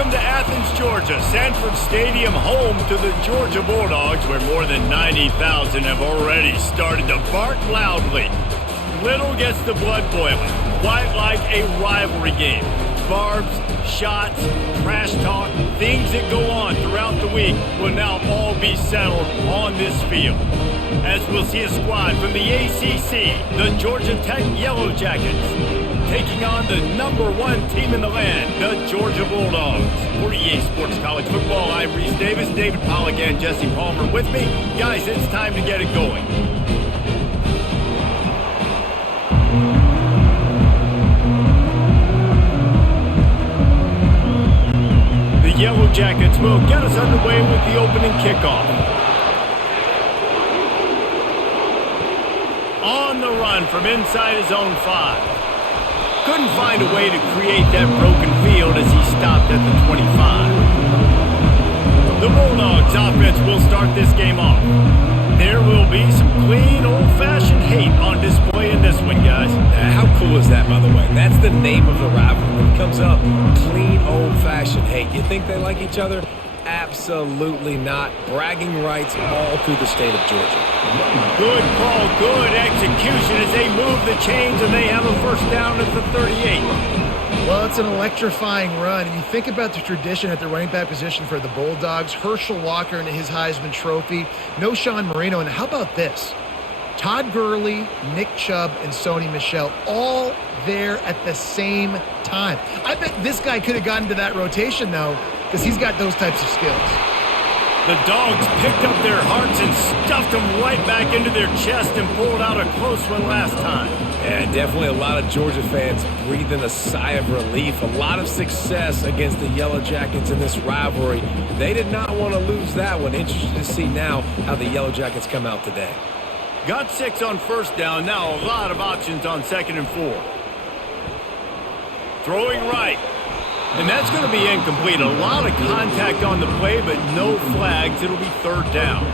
Welcome to Athens, Georgia, Sanford Stadium, home to the Georgia Bulldogs, where more than 90,000 have already started to bark loudly. Little gets the blood boiling, quite like a rivalry game. Barbs, shots, trash talk, things that go on throughout the week will now all be settled on this field. As we'll see a squad from the ACC, the Georgia Tech Yellow Jackets, taking on the #1 team in the land, the Georgia Bulldogs. For EA Sports College Football, I'm Reese Davis, David Pollack, and Jesse Palmer with me. Guys, it's time to get it going. The Yellow Jackets will get us underway with the opening kickoff. On the run from inside his own 5. Couldn't find a way to create that broken field as he stopped at the 25. The Bulldogs offense will start this game off. There will be some clean, old-fashioned hate on display in this one, guys. How cool is that, by the way? That's the name of the rivalry. When it comes up, clean, old-fashioned hate. You think they like each other? Absolutely not. Bragging rights all through the state of Georgia. Good call, good execution as they move the chains and they have a first down at the 38. Well, it's an electrifying run, and you think about the tradition at the running back position for the Bulldogs. Herschel Walker and his Heisman Trophy. No Sean Marino, and how about this? Todd Gurley, Nick Chubb, and Sony Michel all there at the same time. I bet this guy could have gotten to that rotation, though, because he's got those types of skills. The Dogs picked up their hearts and stuffed them right back into their chest and pulled out a close one last time. And definitely a lot of Georgia fans breathing a sigh of relief. A lot of success against the Yellow Jackets in this rivalry. They did not want to lose that one. Interested to see now how the Yellow Jackets come out today. Got 6 on first down. Now a lot of options on 2nd and 4. Throwing right. And that's going to be incomplete. A lot of contact on the play, but no flags. It'll be 3rd down.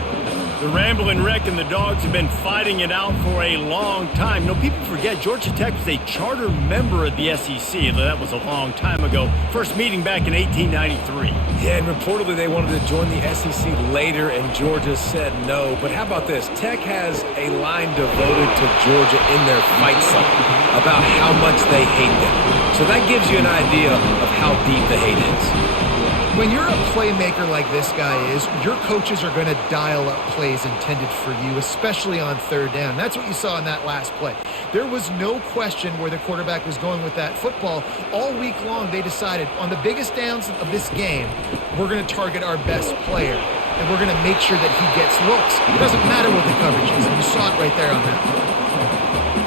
The Ramblin' Wreck and the Dogs have been fighting it out for a long time. No, people forget Georgia Tech was a charter member of the SEC. That was a long time ago. First meeting back in 1893. Yeah, and reportedly they wanted to join the SEC later, and Georgia said no. But how about this? Tech has a line devoted to Georgia in their fight song about how much they hate them. So that gives you an idea of how deep the hate is. When you're a playmaker like this guy is, your coaches are going to dial up plays intended for you, especially on 3rd down. That's what you saw in that last play. There was no question where the quarterback was going with that football. All week long, they decided on the biggest downs of this game, we're going to target our best player, and we're going to make sure that he gets looks. It doesn't matter what the coverage is, and you saw it right there on that play.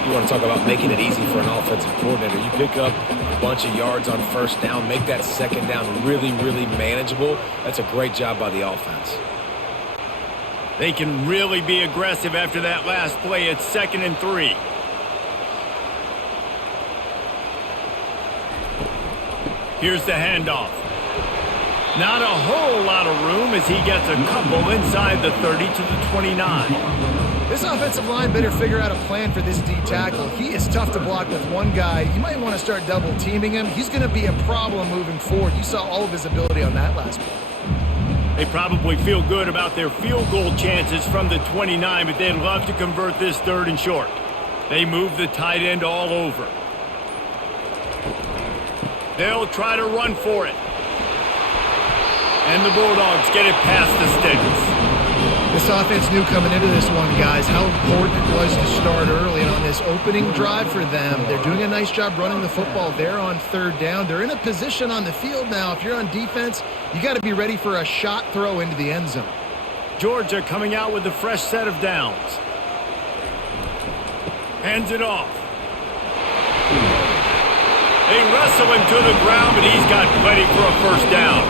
You want to talk about making it easy for an offensive coordinator. You pick up a bunch of yards on first down, make that 2nd down really, really manageable. That's a great job by the offense. They can really be aggressive after that last play. It's 2nd and 3. Here's the handoff. Not a whole lot of room as he gets a couple inside the 30 to the 29. This offensive line better figure out a plan for this D tackle. He is tough to block with one guy. You might want to start double teaming him. He's going to be a problem moving forward. You saw all of his ability on that last play. They probably feel good about their field goal chances from the 29, but they'd love to convert this 3rd and short. They move the tight end all over. They'll try to run for it. And the Bulldogs get it past the sticks. This offense knew coming into this one, guys, how important it was to start early. And on this opening drive for them, they're doing a nice job running the football there on 3rd down. They're in a position on the field now. If you're on defense, you got to be ready for a shot throw into the end zone. Georgia coming out with a fresh set of downs. Hands it off. They wrestle him to the ground, but he's got plenty for a first down.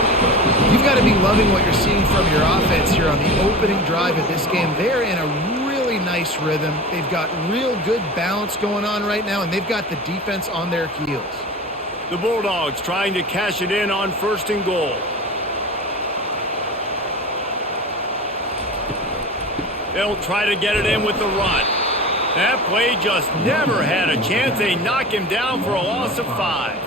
You've got to be loving what you're seeing from your offense here on the opening drive of this game. They're in a really nice rhythm. They've got real good balance going on right now, and they've got the defense on their heels. The Bulldogs trying to cash it in on 1st and goal. They'll try to get it in with the run. That play just never had a chance. They knock him down for a loss of 5.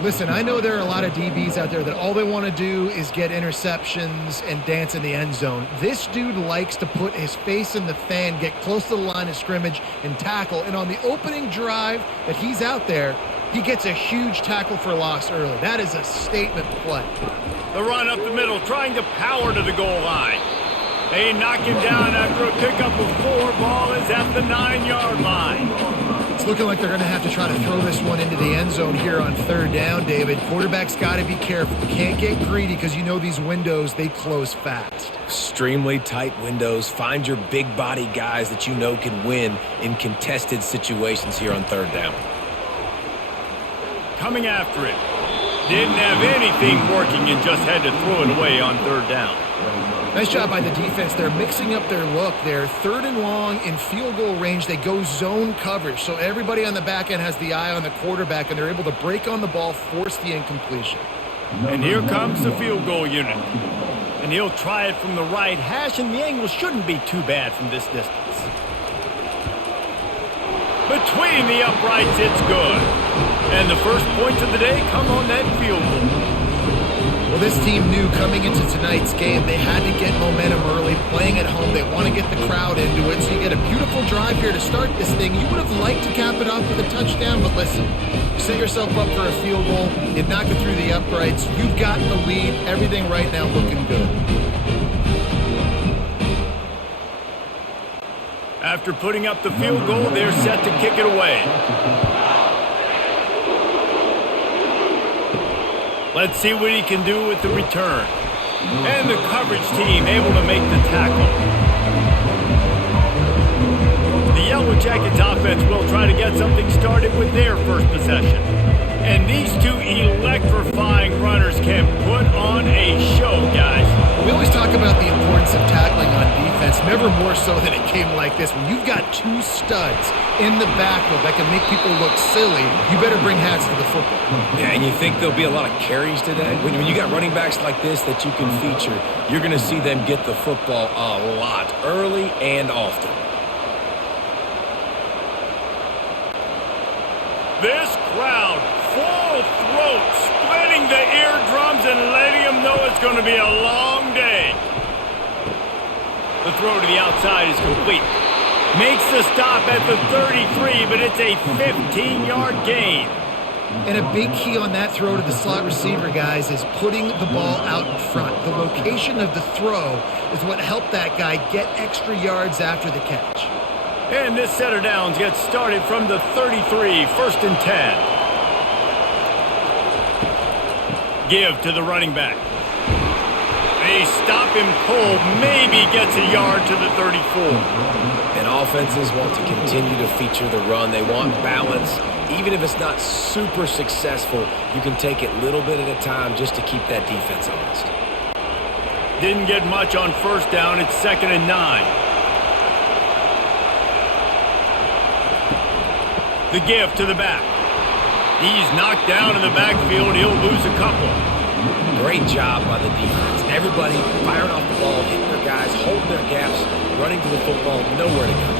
Listen, I know there are a lot of DBs out there that all they want to do is get interceptions and dance in the end zone. This dude likes to put his face in the fan, get close to the line of scrimmage, and tackle. And on the opening drive that he's out there, he gets a huge tackle for loss early. That is a statement play. The run up the middle, trying to power to the goal line. They knock him down after a pickup of 4. Ball is at the 9-yard line. It's looking like they're going to have to try to throw this one into the end zone here on third down, David. Quarterback's got to be careful. Can't get greedy because you know these windows, they close fast. Extremely tight windows. Find your big body guys that you know can win in contested situations here on third down. Coming after it. Didn't have anything working and just had to throw it away on third down. Nice job by the defense. They're mixing up their look. They're third and long in field goal range. They go zone coverage. So everybody on the back end has the eye on the quarterback, and they're able to break on the ball, force the incompletion. And here comes the field goal unit. And he'll try it from the right hash, and the angle shouldn't be too bad from this distance. Between the uprights, it's good. And the first points of the day come on that field goal. Well, this team knew coming into tonight's game they had to get momentum early, playing at home. They want to get the crowd into it, so you get a beautiful drive here to start this thing. You would have liked to cap it off with a touchdown, but listen, set yourself up for a field goal. You knock it through the uprights. You've got the lead. Everything right now looking good. After putting up the field goal, they're set to kick it away. Let's see what he can do with the return. And the coverage team able to make the tackle. The Yellow Jackets offense will try to get something started with their first possession. And these two electrifying runners can put on a show, guys. We always talk about the importance of tackling on defense, never more so than it came like this. When you've got two studs in the backfield that can make people look silly, you better bring hats to the football. Yeah, and you think there'll be a lot of carries today? When you got running backs like this that you can feature, you're going to see them get the football a lot, early and often. This crowd, full throat, splitting the eardrums and letting them know it's going to be a long day. The throw to the outside is complete. Makes the stop at the 33, but it's a 15-yard gain. And a big key on that throw to the slot receiver, guys, is putting the ball out in front. The location of the throw is what helped that guy get extra yards after the catch. And this set of downs gets started from the 33, 1st and 10. Give to the running back. They stop him cold, maybe gets a yard to the 34. And offenses want to continue to feature the run. They want balance. Even if it's not super successful, you can take it little bit at a time just to keep that defense honest. Didn't get much on first down. It's 2nd and 9. The give to the back. He's knocked down in the backfield. He'll lose a couple. Great job by the defense. Everybody firing off the ball, hitting their guys, holding their gaps, running to the football, nowhere to go.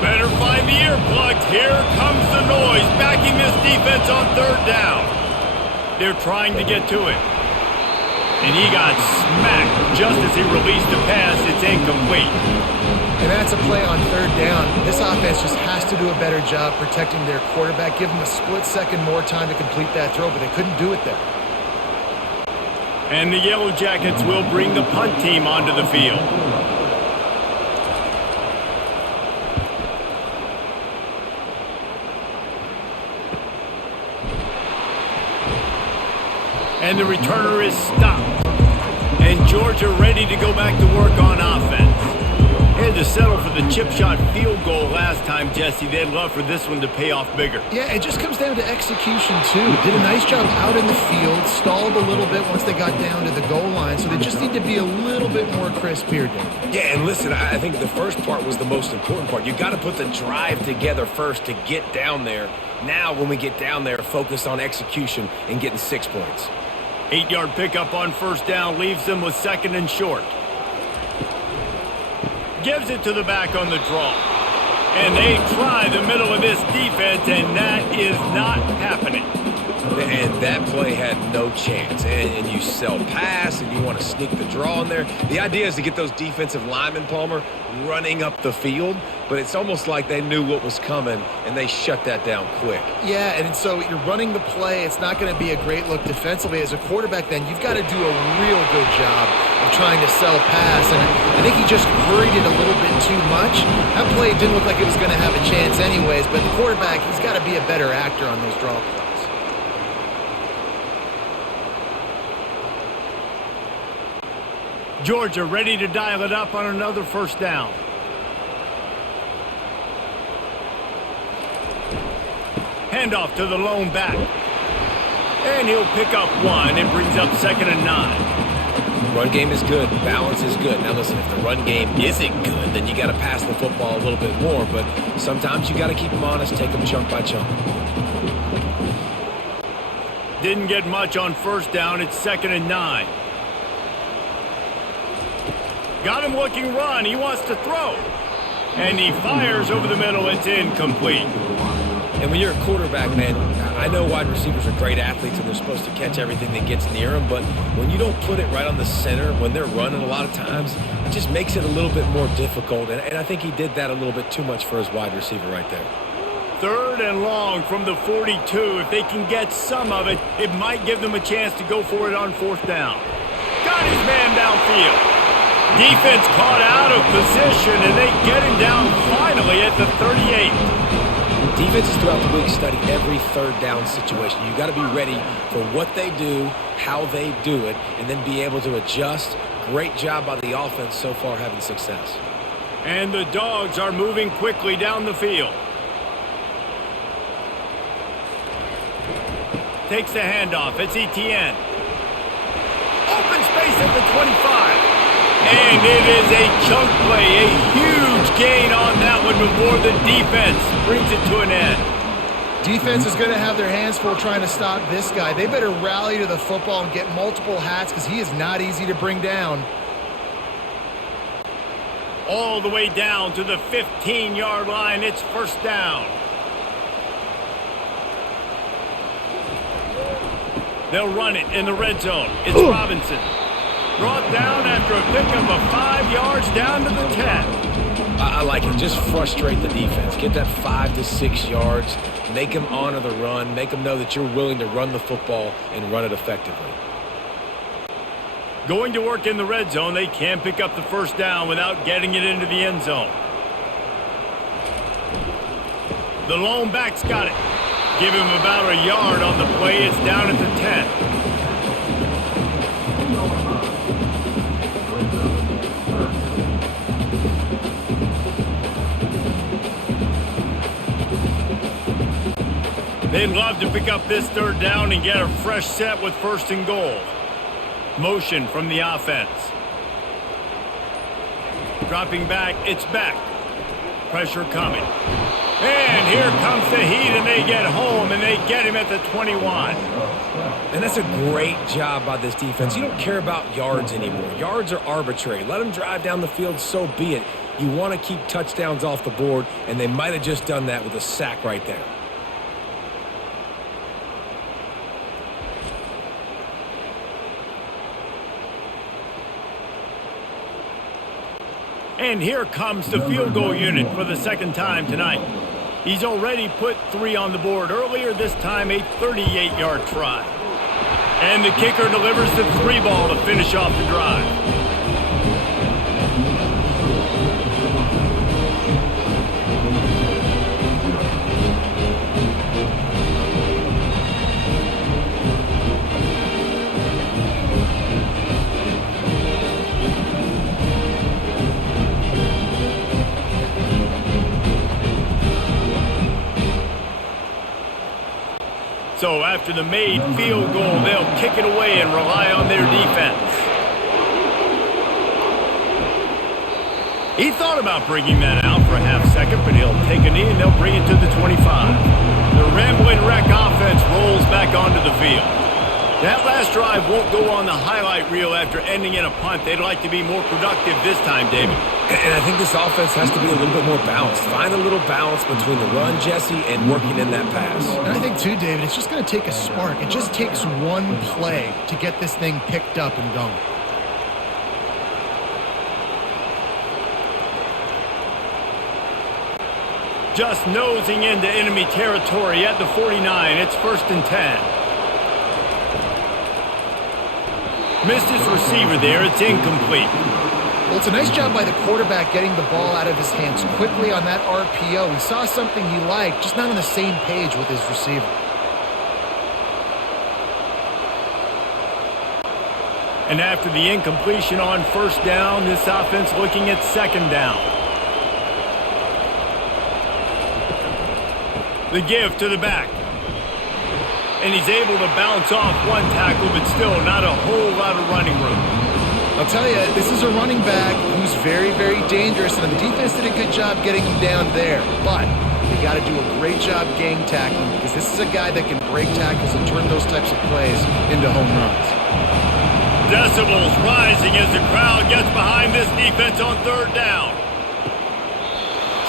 Better find the earplugs. Here comes the noise, backing this defense on third down. They're trying to get to it. And he got smacked just as he released the pass. It's incomplete. And that's a play on third down. This offense just has to do a better job protecting their quarterback. Give him a split second more time to complete that throw, but they couldn't do it there. And the Yellow Jackets will bring the punt team onto the field. And the returner is stopped. And Georgia ready to go back to work on offense. Had to settle for the chip shot field goal last time, Jesse. They'd love for this one to pay off bigger. Yeah, it just comes down to execution, too. Did a nice job out in the field, stalled a little bit once they got down to the goal line, so they just need to be a little bit more crisp here, Dave. Yeah, and listen, I think the first part was the most important part. You got to put the drive together first to get down there. Now, when we get down there, focus on execution and getting 6 points. 8-yard pickup on first down leaves them with 2nd and short. Gives it to the back on the draw. And they try the middle of this defense, and that is not happening. And that play had no chance. And you sell pass, and you want to sneak the draw in there. The idea is to get those defensive linemen, Palmer, running up the field. But it's almost like they knew what was coming, and they shut that down quick. Yeah, and so you're running the play. It's not going to be a great look defensively. As a quarterback, then, you've got to do a real good job of trying to sell pass. And I think he just hurried it a little bit too much. That play didn't look like it was going to have a chance anyways. But the quarterback, he's got to be a better actor on those draw plays. Georgia ready to dial it up on another first down. Handoff to the lone back. And he'll pick up one. It brings up 2nd and 9. Run game is good. Balance is good. Now listen, if the run game isn't good, then you got to pass the football a little bit more. But sometimes you got to keep them honest, take them chunk by chunk. Didn't get much on first down. It's 2nd and 9. Got him looking run. He wants to throw. And he fires over the middle. It's incomplete. And when you're a quarterback, man, I know wide receivers are great athletes and they're supposed to catch everything that gets near them, but when you don't put it right on the center, when they're running a lot of times, it just makes it a little bit more difficult. And I think he did that a little bit too much for his wide receiver right there. 3rd and long from the 42. If they can get some of it, it might give them a chance to go for it on 4th down. Got his man downfield. Defense caught out of position, and they get him down finally at the 38. Defenses throughout the week study every 3rd down situation. You got to be ready for what they do, how they do it, and then be able to adjust. Great job by the offense so far having success. And the Dogs are moving quickly down the field. Takes the handoff. It's Etienne. Open space at the 25. And it is a chunk play, a huge gain on that one before the defense brings it to an end. Defense is going to have their hands full trying to stop this guy. They better rally to the football and get multiple hats because he is not easy to bring down. All the way down to the 15-yard line. It's 1st down. They'll run it in the red zone. It's Robinson. Brought down after a pickup of 5 yards down to the 10. I like it. Just frustrate the defense. Get that 5 to 6 yards. Make them honor the run. Make them know that you're willing to run the football and run it effectively. Going to work in the red zone. They can't pick up the 1st down without getting it into the end zone. The lone back's got it. Give him about a yard on the play. It's down at the 10. They'd love to pick up this 3rd down and get a fresh set with 1st and goal. Motion from the offense. Dropping back, it's back. Pressure coming. And here comes the heat, and they get home, and they get him at the 21. And that's a great job by this defense. You don't care about yards anymore. Yards are arbitrary. Let them drive down the field, so be it. You want to keep touchdowns off the board, and they might have just done that with a sack right there. And here comes the field goal unit for the 2nd time tonight. He's already put 3 on the board. Earlier this time, a 38-yard try. And the kicker delivers the 3 ball to finish off the drive. So after the made field goal, they'll kick it away and rely on their defense. He thought about bringing that out for a half second, but he'll take a knee and they'll bring it to the 25. The Rambling Wreck offense rolls back onto the field. That last drive won't go on the highlight reel after ending in a punt. They'd like to be more productive this time, David. And I think this offense has to be a little bit more balanced. Find a little balance between the run, Jesse, and working in that pass. And I think, too, David, it's just going to take a spark. It just takes one play to get this thing picked up and going. Just nosing into enemy territory at the 49. It's 1st and 10. Missed his receiver there. It's incomplete. Well, it's a nice job by the quarterback getting the ball out of his hands quickly on that RPO. He saw something he liked, just not on the same page with his receiver. And after the incompletion on 1st down, this offense looking at 2nd down. The give to the back. And he's able to bounce off one tackle, but still not a whole lot of running room. I'll tell you, this is a running back who's very, very dangerous, and the defense did a good job getting him down there. But they got to do a great job gang tackling, because this is a guy that can break tackles and turn those types of plays into home runs. Decibels rising as the crowd gets behind this defense on 3rd down.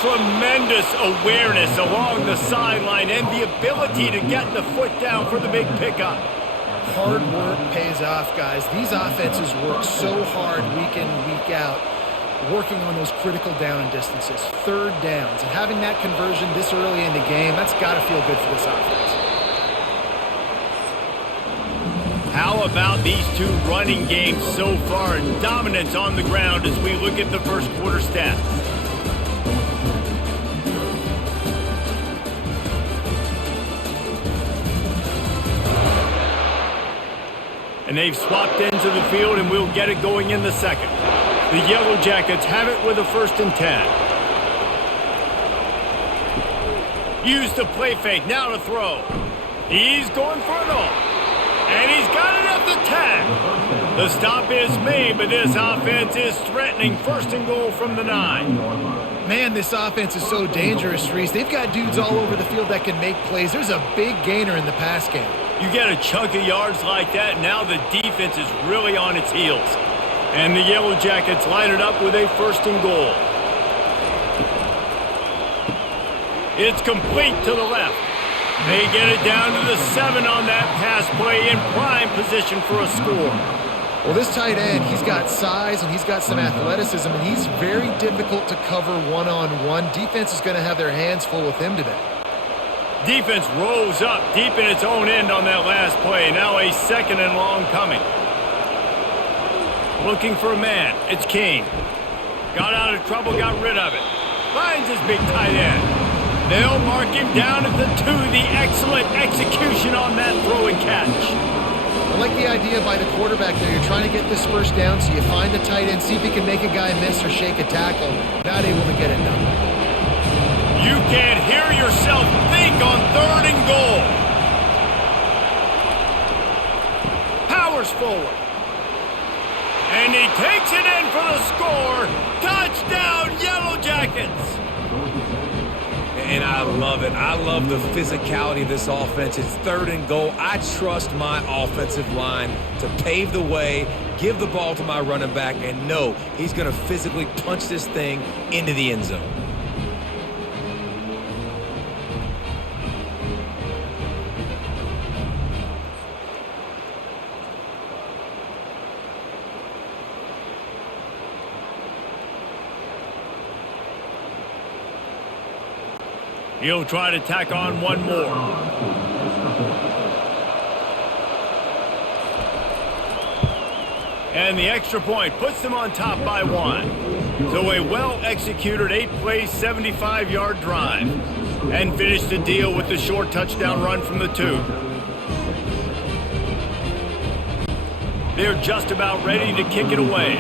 Tremendous awareness along the sideline and the ability to get the foot down for the big pickup. Hard work pays off, guys. These offenses work so hard week in and week out, working on those critical down and distances, 3rd downs, and having that conversion this early in the game, that's got to feel good for this offense. How about these two running games so far and dominance on the ground as we look at the 1st quarter stats? And they've swapped into the field, and we'll get it going in the 2nd. The Yellow Jackets have it with a 1st and 10. Use the play fake, now to throw. He's going for it all. And he's got it at the 10. The stop is made, but this offense is threatening 1st and goal from the 9. Man, this offense is so dangerous, Reese. They've got dudes all over the field that can make plays. There's a big gainer in the pass game. You get a chunk of yards like that, now the defense is really on its heels. And the Yellow Jackets line it up with a 1st and goal. It's complete to the left. They get it down to the 7 on that pass play in prime position for a score. Well, this tight end, he's got size and he's got some athleticism, and he's very difficult to cover one-on-one. Defense is going to have their hands full with him today. Defense rose up deep in its own end on that last play. Now a 2nd and long coming. Looking for a man. It's King. Got out of trouble, got rid of it. Finds his big tight end. They'll mark him down at the 2. The excellent execution on that throw and catch. I like the idea by the quarterback there. You're trying to get this 1st down, so you find the tight end, see if he can make a guy miss or shake a tackle. Not able to get it done. You can't hear yourself think on 3rd and goal. Powers forward. And he takes it in for the score. Touchdown, Yellow Jackets. And I love it. I love the physicality of this offense. It's 3rd and goal. I trust my offensive line to pave the way, give the ball to my running back, and know he's going to physically punch this thing into the end zone. He'll try to tack on one more. And the extra point puts them on top by 1. So a well-executed 8-play, 75-yard drive. And finish the deal with the short touchdown run from the 2. They're just about ready to kick it away.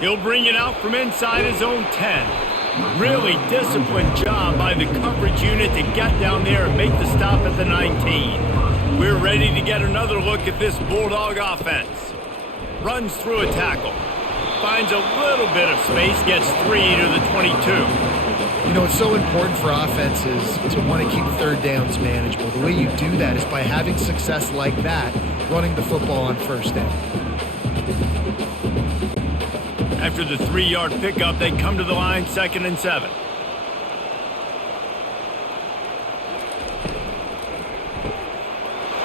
He'll bring it out from inside his own 10. Really disciplined job by the coverage unit to get down there and make the stop at the 19. We're ready to get another look at this Bulldog offense. Runs through a tackle. Finds a little bit of space, gets 3 to the 22. You know, it's so important for offenses to want to keep third downs manageable. The way you do that is by having success like that, running the football on first down. After the 3-yard pickup, they come to the line, 2nd and 7.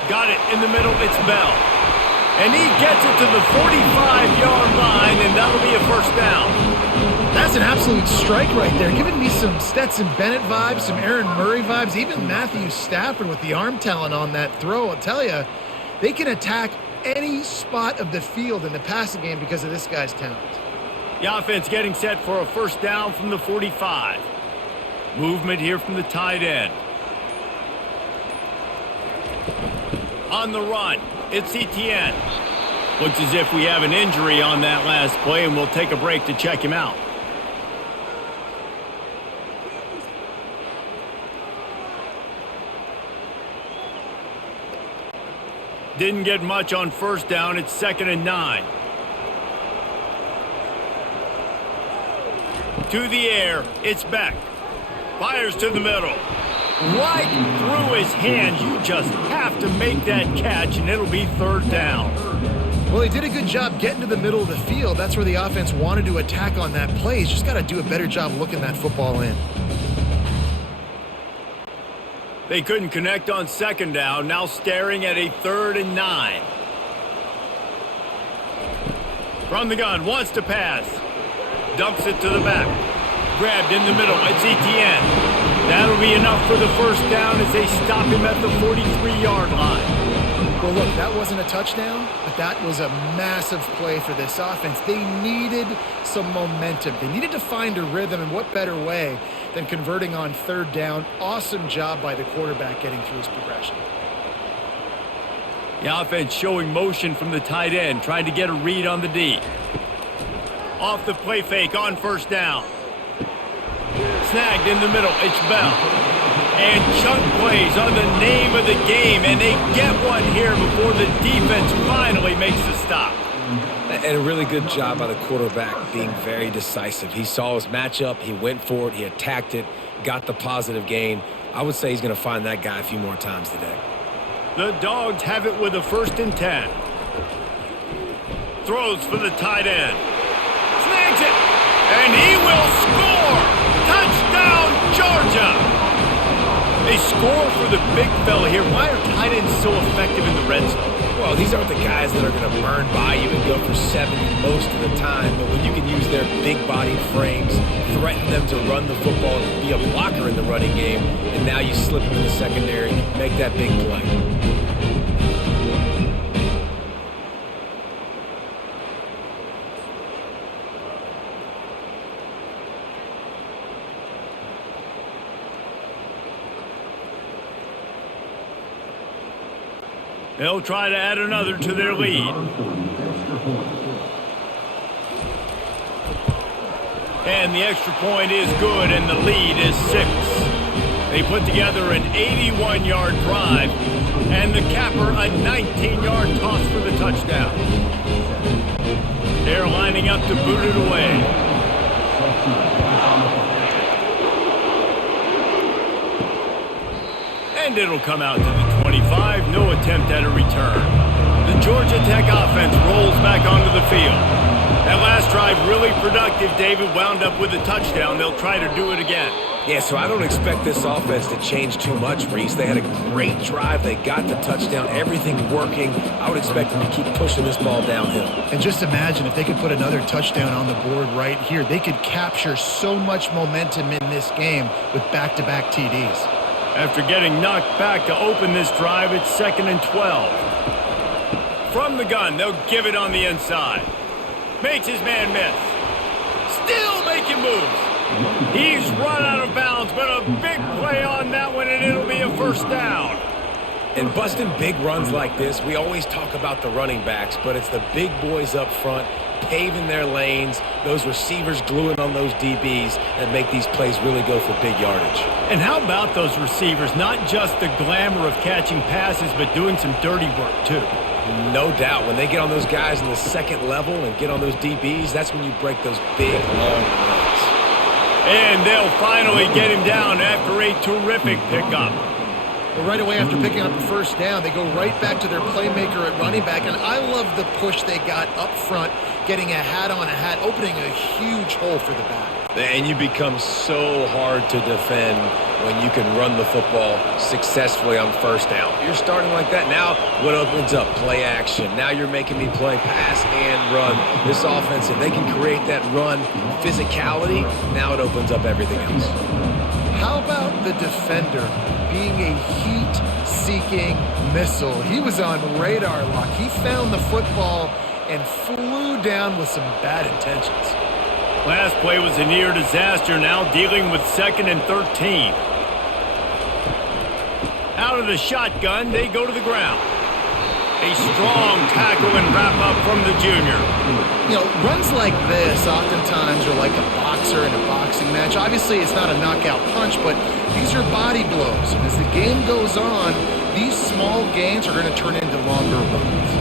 Got it in the middle, it's Bell. And he gets it to the 45-yard line, and that'll be a first down. That's an absolute strike right there. Giving me some Stetson Bennett vibes, some Aaron Murray vibes, even Matthew Stafford with the arm talent on that throw. I'll tell you, they can attack any spot of the field in the passing game because of this guy's talent. The offense getting set for a first down from the 45. Movement here from the tight end. On the run, it's Etienne. Looks as if we have an injury on that last play, and we'll take a break to check him out. Didn't get much on first down. It's 2nd and 9. To the air, it's Beck. Fires to the middle. Right through his hands. You just have to make that catch, and it'll be 3rd down. Well, he did a good job getting to the middle of the field. That's where the offense wanted to attack on that play. He's just got to do a better job looking that football in. They couldn't connect on 2nd down. Now staring at a 3rd and 9. From the gun, wants to pass. Dumps it to the back. Grabbed in the middle. It's Etienne. That'll be enough for the first down as they stop him at the 43-yard line. Well, look, that wasn't a touchdown, but that was a massive play for this offense. They needed some momentum. They needed to find a rhythm, and what better way than converting on 3rd down. Awesome job by the quarterback getting through his progression. The offense showing motion from the tight end, trying to get a read on the D. Off the play fake on first down. Snagged in the middle, it's Bell. And chunk plays are the name of the game, and they get one here before the defense finally makes the stop. And a really good job by the quarterback being very decisive. He saw his matchup, he went for it, he attacked it, got the positive gain. I would say he's going to find that guy a few more times today. The Dogs have it with a 1st and 10. Throws for the tight end. Snags it, and he will score! Touchdown, Georgia! They score for the big fella here. Why are tight ends so effective in the red zone? Well, these aren't the guys that are going to burn by you and go for 70 most of the time, but when you can use their big-bodied frames, threaten them to run the football, be a blocker in the running game, and now you slip them in the secondary, make that big play. They'll try to add another to their lead. And the extra point is good, and the lead is 6. They put together an 81-yard drive, and the capper a 19-yard toss for the touchdown. They're lining up to boot it away. And it'll come out to the 25. No attempt at a return. The Georgia Tech offense rolls back onto the field. That last drive really productive. David wound up with a touchdown. They'll try to do it again. Yeah, so I don't expect this offense to change too much, Reese. They had a great drive. They got the touchdown. Everything working. I would expect them to keep pushing this ball downhill. And just imagine if they could put another touchdown on the board right here. They could capture so much momentum in this game with back-to-back TDs. After getting knocked back to open this drive, it's 2nd and 12. From the gun, they'll give it on the inside. Makes his man miss. Still making moves. He's run out of bounds, but a big play on that one, and it'll be a first down. And busting big runs like this, we always talk about the running backs, but it's the big boys up front paving their lanes, those receivers gluing on those DBs that make these plays really go for big yardage. And how about those receivers? Not just the glamour of catching passes, but doing some dirty work, too. No doubt. When they get on those guys in the second level and get on those DBs, that's when you break those big, long runs. And they'll finally get him down after a terrific pickup. Well, right away after picking up the first down, they go right back to their playmaker at running back. And I love the push they got up front, getting a hat on a hat, opening a huge hole for the back. And you become so hard to defend when you can run the football successfully on first down. You're starting like that. Now what opens up? Play action. Now you're making me play pass and run. This offense, if they can create that run physicality, now it opens up everything else. How about the defender being a heat-seeking missile? He was on radar lock. He found the football and flew down with some bad intentions. Last play was a near disaster, now dealing with 2nd and 13. Out of the shotgun, they go to the ground. A strong tackle and wrap-up from the junior. You know, runs like this oftentimes are like a boxer in a boxing match. Obviously, it's not a knockout punch, but these are body blows. And as the game goes on, these small gains are going to turn into longer runs.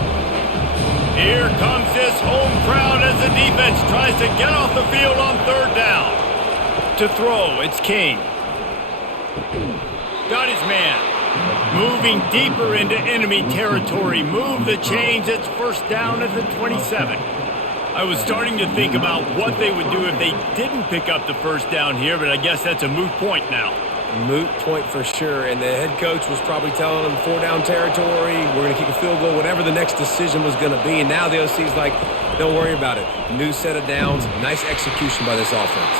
Here comes this home crowd as the defense tries to get off the field on 3rd down. To throw, it's King. Got his man. Moving deeper into enemy territory. Move the chains. It's 1st down at the 27. I was starting to think about what they would do if they didn't pick up the 1st down here, but I guess that's a moot point now. Moot point for sure, and the head coach was probably telling them 4-down territory, we're going to kick a field goal, whatever the next decision was going to be, and now the OC's like, don't worry about it. New set of downs, nice execution by this offense.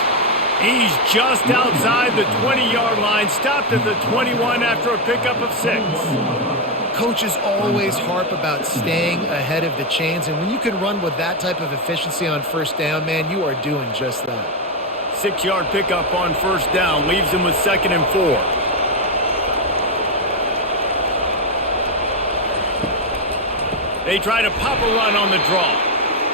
He's just outside the 20-yard line, stopped at the 21 after a pickup of 6. Coaches always harp about staying ahead of the chains, and when you can run with that type of efficiency on 1st down, man, you are doing just that. 6-yard pickup on 1st down leaves him with 2nd and 4. They try to pop a run on the draw.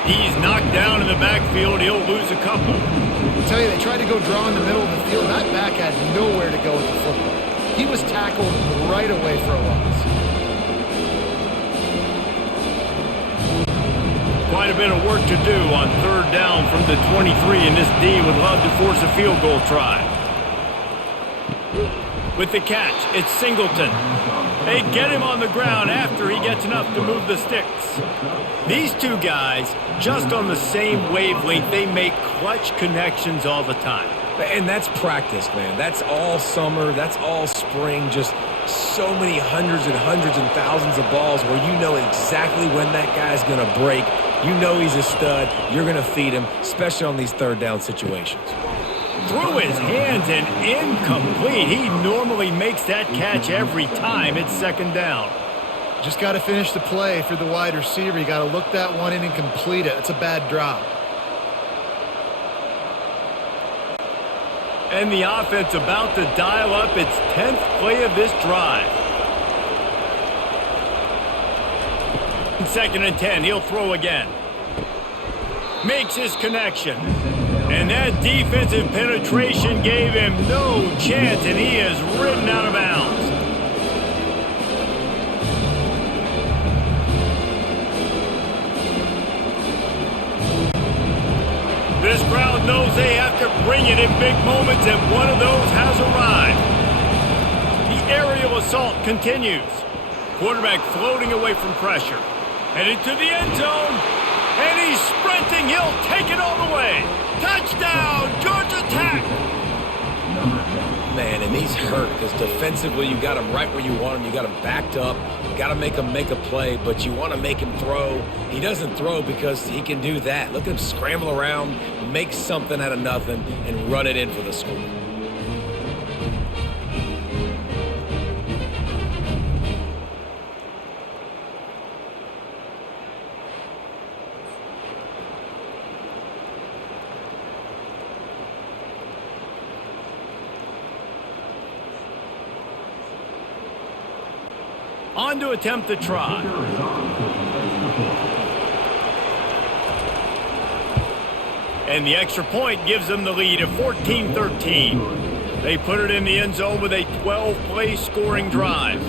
He's knocked down in the backfield. He'll lose a couple. I tell you, they tried to go draw in the middle of the field. That back had nowhere to go with the football. He was tackled right away for a loss. Quite a bit of work to do on 3rd down from the 23, and this D would love to force a field goal try. With the catch, it's Singleton. They get him on the ground after he gets enough to move the sticks. These two guys, just on the same wavelength, they make clutch connections all the time. And that's practice, man. That's all summer. That's all spring. Just so many hundreds and thousands of balls where you know exactly when that guy's going to break. You know he's a stud. You're going to feed him, especially on these 3rd down situations. Through his hands and incomplete. He normally makes that catch every time. It's 2nd down. Just got to finish the play for the wide receiver. You got to look that one in and complete it. It's a bad drop. And the offense about to dial up its 10th play of this drive. 2nd and 10, he'll throw again. Makes his connection. And that defensive penetration gave him no chance, and he is ridden out of bounds. This crowd knows they have to bring it in big moments, and one of those has arrived. The aerial assault continues. Quarterback floating away from pressure. Headed to the end zone. And he's sprinting. He'll take it all the way. Touchdown, Georgia Tech. Man, and he's hurt because defensively you got him right where you want him. You got him backed up. You got to make him make a play, but you want to make him throw. He doesn't throw because he can do that. Look at him scramble around, make something out of nothing, and run it in for the score. On to attempt the try. And the extra point gives them the lead of 14-13. They put it in the end zone with a 12-play scoring drive.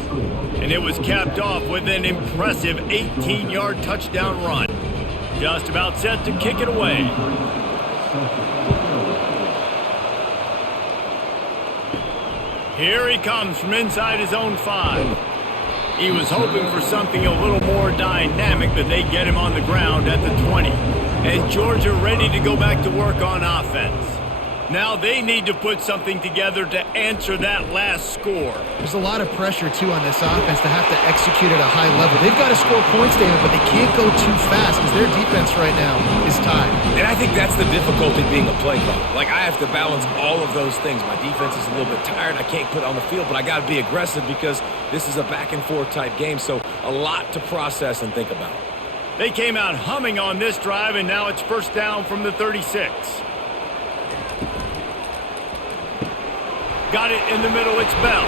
And it was capped off with an impressive 18-yard touchdown run. Just about set to kick it away. Here he comes from inside his own 5. He was hoping for something a little more dynamic, but they get him on the ground at the 20. And Georgia ready to go back to work on offense. Now they need to put something together to answer that last score. There's a lot of pressure, too, on this offense to have to execute at a high level. They've got to score points, David, but they can't go too fast because their defense right now is tied. And I think that's the difficulty being a play caller. Like, I have to balance all of those things. My defense is a little bit tired. I can't put it on the field, but I got to be aggressive because this is a back-and-forth type game, so a lot to process and think about. They came out humming on this drive, and now it's first down from the 36. Got it in the middle, it's Bell.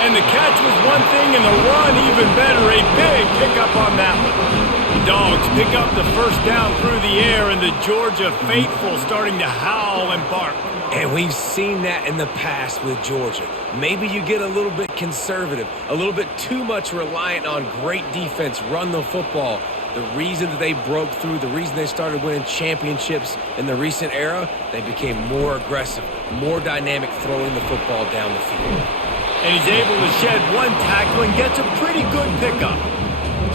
And the catch was one thing, and the run even better. A big pickup on that one. The Dogs pick up the first down through the air, and the Georgia faithful starting to howl and bark. And we've seen that in the past with Georgia. Maybe you get a little bit conservative, a little bit too much reliant on great defense, run the football. The reason that they broke through, the reason they started winning championships in the recent era, they became more aggressive, more dynamic throwing the football down the field. And he's able to shed one tackle and gets a pretty good pickup.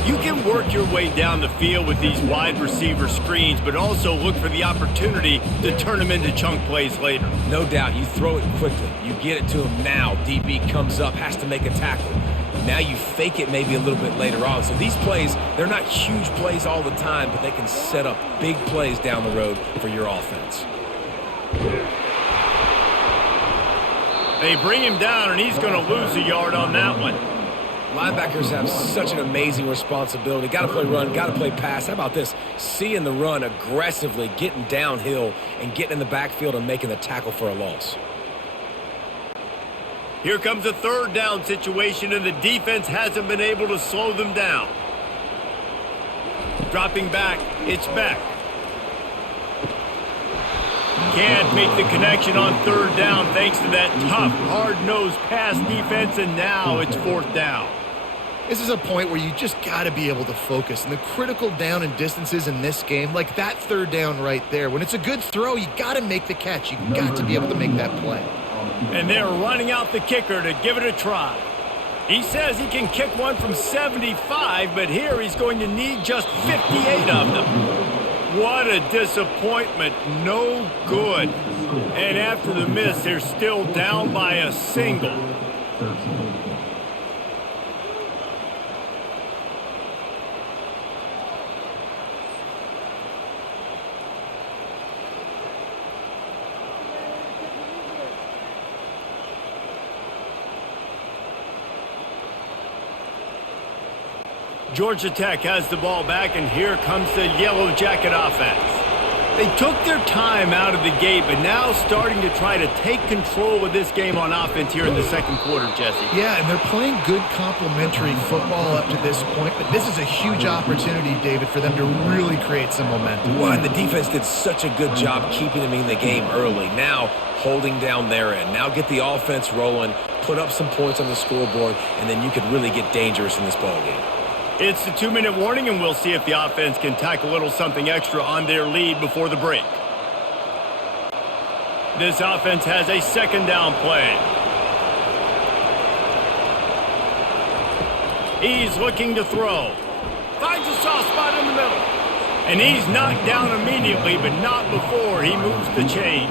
You can work your way down the field with these wide receiver screens, but also look for the opportunity to turn them into chunk plays later. No doubt, you throw it quickly. You get it to him now. DB comes up, has to make a tackle. Now you fake it maybe a little bit later on. So these plays, they're not huge plays all the time, but they can set up big plays down the road for your offense. They bring him down, and he's going to lose a yard on that one. Linebackers have such an amazing responsibility. Got to play run, got to play pass. How about this? Seeing the run aggressively, getting downhill, and getting in the backfield and making the tackle for a loss. Here comes a third down situation, and the defense hasn't been able to slow them down. Dropping back, it's Beck. Can't make the connection on third down thanks to that tough, hard-nosed pass defense, and now it's fourth down. This is a point where you just got to be able to focus. And the critical down and distances in this game, like that third down right there, when it's a good throw, you got to make the catch. You got to be able to make that play. And they're running out the kicker to give it a try. He says he can kick one from 75, but here he's going to need just 58 of them. What a disappointment. No good. And after the miss, they're still down by a single. Georgia Tech has the ball back, and here comes the Yellow Jacket offense. They took their time out of the gate, but now starting to try to take control of this game on offense here in the second quarter, Jesse. Yeah, and they're playing good complementary football up to this point, but this is a huge opportunity, David, for them to really create some momentum. Well, and the defense did such a good job keeping them in the game early. Now holding down their end. Now get the offense rolling, put up some points on the scoreboard, and then you could really get dangerous in this ball game. It's the 2-minute warning, and we'll see if the offense can tack a little something extra on their lead before the break. This offense has a second down play. He's looking to throw. Finds a soft spot in the middle. And he's knocked down immediately, but not before he moves the chains.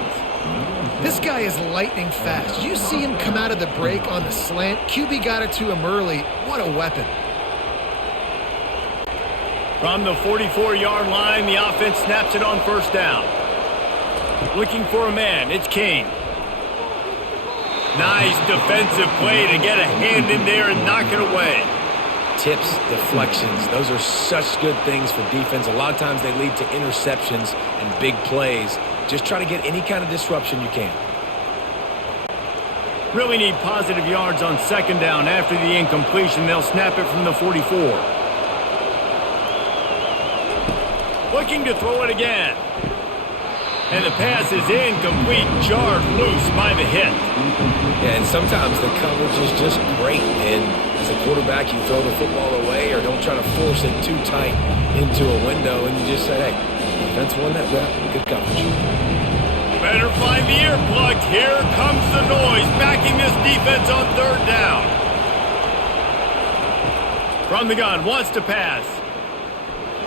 This guy is lightning fast. You see him come out of the break on the slant. QB got it to him early. What a weapon. From the 44-yard line, the offense snaps it on first down. Looking for a man, it's King. Nice defensive play to get a hand in there and knock it away. Tips, deflections, those are such good things for defense. A lot of times they lead to interceptions and big plays. Just try to get any kind of disruption you can. Really need positive yards on second down. After the incompletion, they'll snap it from the 44. Looking to throw it again. And the pass is incomplete, jarred loose by the hit. Yeah, and sometimes the coverage is just great. And as a quarterback, you throw the football away or don't try to force it too tight into a window. And you just say, hey, defense won that rep. Good coverage. Better find the earplugs. Here comes the noise, backing this defense on third down. From the gun, wants to pass.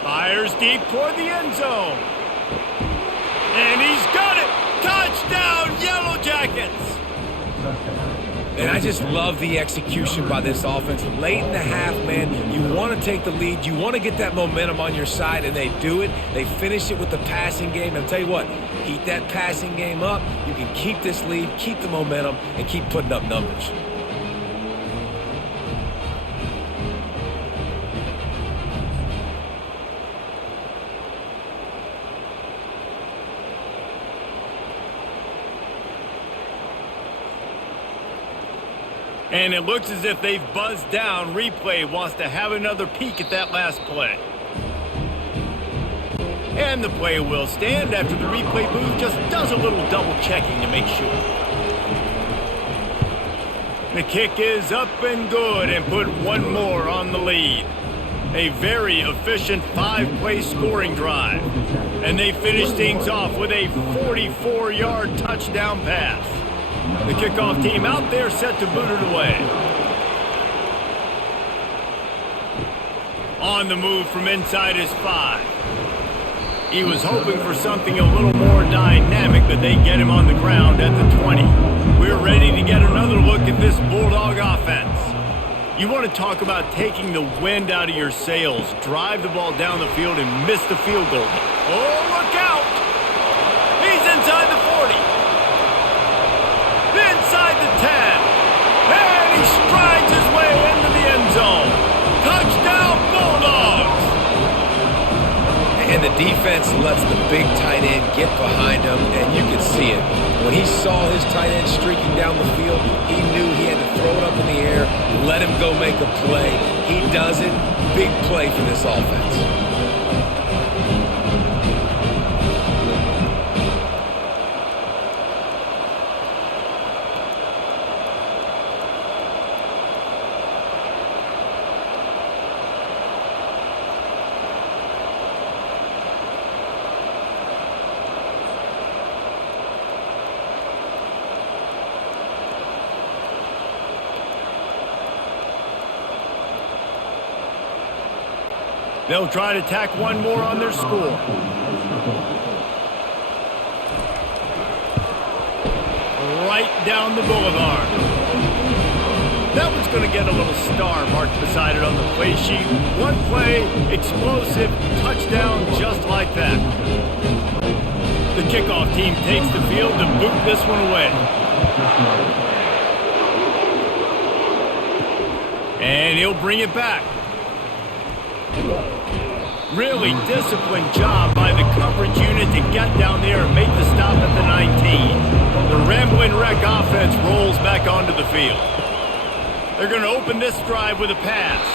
Fires deep toward the end zone. And he's got it! Touchdown, Yellow Jackets! And I just love the execution by this offense. Late in the half, man, you want to take the lead. You want to get that momentum on your side, and they do it. They finish it with the passing game. And I'll tell you what, keep that passing game up. You can keep this lead, keep the momentum, and keep putting up numbers. And it looks as if they've buzzed down. Replay wants to have another peek at that last play. And the play will stand after the replay booth just does a little double checking to make sure. The kick is up and good and put one more on the lead. A very efficient 5-play scoring drive. And they finish things off with a 44-yard touchdown pass. The kickoff team out there set to boot it away. On the move from inside his 5. He was hoping for something a little more dynamic, but they get him on the ground at the 20. We're ready to get another look at this Bulldog offense. You want to talk about taking the wind out of your sails. Drive the ball down the field and miss the field goal. Oh, look out! He's inside the 40. Inside the 10. And he strides his way into the end zone. Touchdown, Bulldogs! And the defense lets the big tight end get behind him, and you can see it. When he saw his tight end streaking down the field, he knew he had to throw it up in the air, let him go make a play. He does it. Big play for this offense. They'll try to tack one more on their score. Right down the boulevard. That one's going to get a little star marked beside it on the play sheet. One play, explosive, touchdown just like that. The kickoff team takes the field to boot this one away. And he'll bring it back. Really disciplined job by the coverage unit to get down there and make the stop at the 19. The Ramblin' Wreck offense rolls back onto the field. They're going to open this drive with a pass.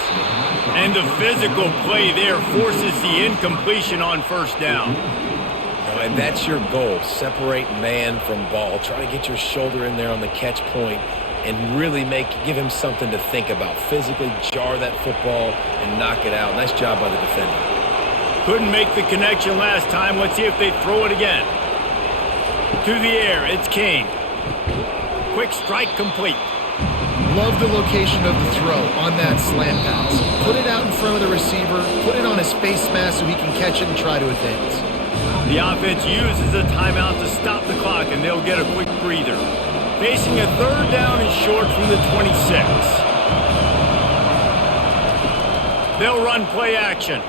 And the physical play there forces the incompletion on first down. And that's your goal. Separate man from ball. Try to get your shoulder in there on the catch point and really give him something to think about. Physically jar that football and knock it out. Nice job by the defender. Couldn't make the connection last time. Let's see if they throw it again. To the air, it's King. Quick strike complete. Love the location of the throw on that slant pass. Put it out in front of the receiver, put it on his face mask so he can catch it and try to advance. The offense uses a timeout to stop the clock, and they'll get a quick breather. Facing a third down and short from the 26. They'll run play action.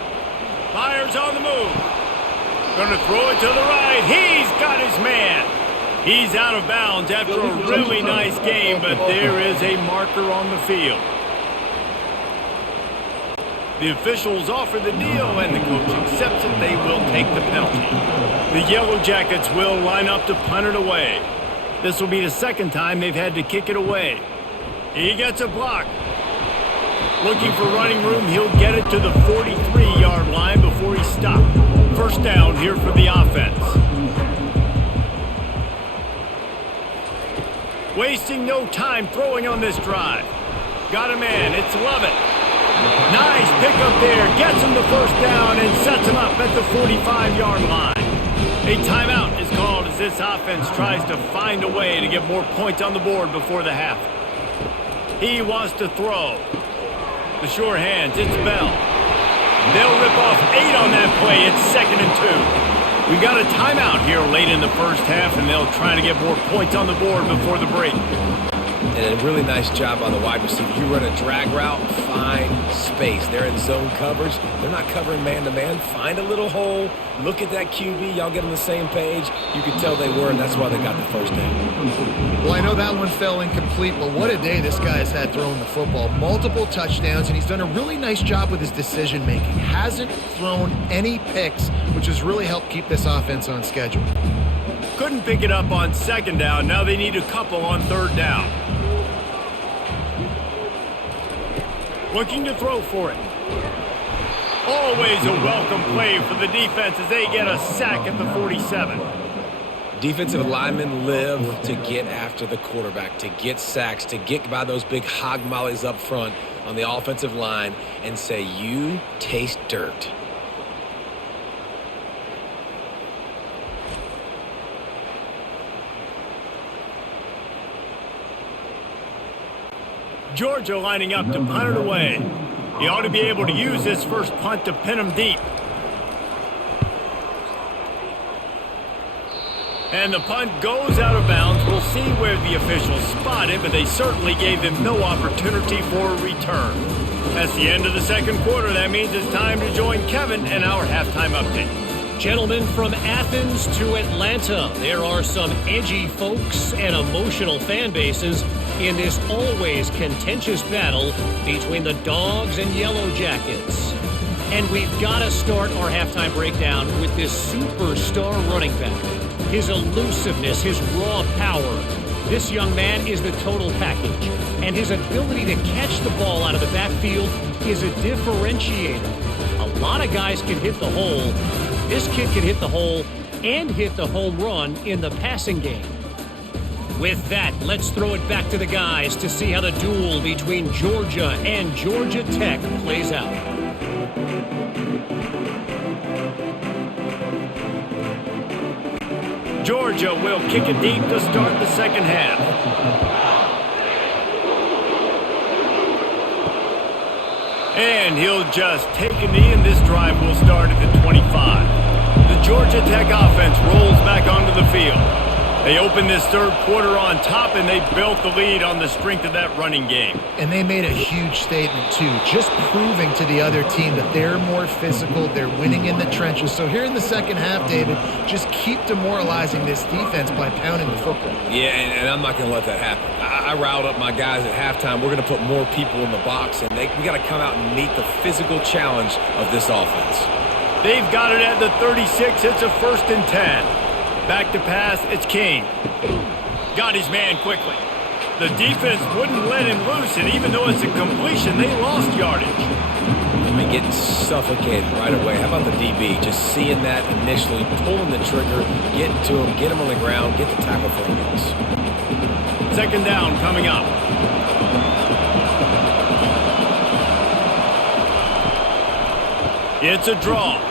Fires on the move. Gonna throw it to the right. He's got his man. He's out of bounds after a really nice game, but there is a marker on the field. The officials offer the deal, and the coach accepts it. They will take the penalty. The Yellow Jackets will line up to punt it away. This will be the second time they've had to kick it away. He gets a block. Looking for running room, he'll get it to the 43-yard line before he's stopped. First down here for the offense. Wasting no time throwing on this drive. Got a man, it's Lovett. Nice pickup there, gets him the first down and sets him up at the 45-yard line. A timeout is called as this offense tries to find a way to get more points on the board before the half. He wants to throw. The sure hands, it's Bell. They'll rip off 8 on that play. It's 2nd and 2. We've got a timeout here late in the first half, and they'll try to get more points on the board before the break. And a really nice job by the wide receiver. You run a drag route, find space. They're in zone coverage. They're not covering man-to-man. Find a little hole. Look at that QB. Y'all get on the same page. You can tell they were, and that's why they got the first down. Well, I know that one fell incomplete, but what a day this guy has had throwing the football. Multiple touchdowns, and he's done a really nice job with his decision-making. Hasn't thrown any picks, which has really helped keep this offense on schedule. Couldn't pick it up on 2nd down. Now they need a couple on 3rd down. Looking to throw for it. Always a welcome play for the defense as they get a sack at the 47. Defensive linemen live to get after the quarterback, to get sacks, to get by those big hog mollies up front on the offensive line and say, you taste dirt. Georgia lining up to punt it away. He ought to be able to use this first punt to pin him deep. And the punt goes out of bounds. We'll see where the officials spot it, but they certainly gave him no opportunity for a return. That's the end of the 2nd quarter. That means it's time to join Kevin and our halftime update. Gentlemen, from Athens to Atlanta, there are some edgy folks and emotional fan bases in this always contentious battle between the Dogs and Yellow Jackets. And we've got to start our halftime breakdown with this superstar running back. His elusiveness, his raw power. This young man is the total package. And his ability to catch the ball out of the backfield is a differentiator. A lot of guys can hit the hole. This kid can hit the hole and hit the home run in the passing game. With that, let's throw it back to the guys to see how the duel between Georgia and Georgia Tech plays out. Georgia will kick it deep to start the 2nd half. And he'll just take a knee, and this drive will start at the 25. The Georgia Tech offense rolls back onto the field. They opened this 3rd quarter on top, and they built the lead on the strength of that running game. And they made a huge statement, too, just proving to the other team that they're more physical, they're winning in the trenches. So here in the 2nd half, David, just keep demoralizing this defense by pounding the football. Yeah, and I'm not going to let that happen. I riled up my guys at halftime. We're going to put more people in the box, and we got to come out and meet the physical challenge of this offense. They've got it at the 36. It's a 1st and 10. Back to pass, it's King. Got his man quickly. The defense wouldn't let him loose, and even though it's a completion, they lost yardage. I mean, getting suffocated right away. How about the DB? Just seeing that initially, pulling the trigger, getting to him, get him on the ground, get the tackle for a loss. 2nd down coming up. It's a draw.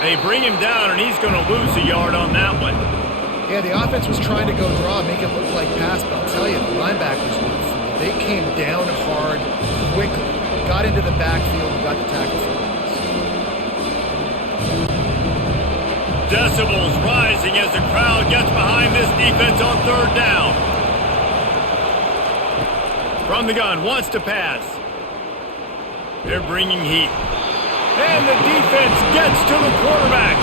They bring him down, and he's going to lose a yard on that one. Yeah, the offense was trying to go draw, make it look like pass, but I'll tell you, the linebackers were fooled. They came down hard, quickly, got into the backfield, and got the tackle for loss. Decibels rising as the crowd gets behind this defense on 3rd down. From the gun, wants to pass. They're bringing heat. And the defense gets to the quarterback.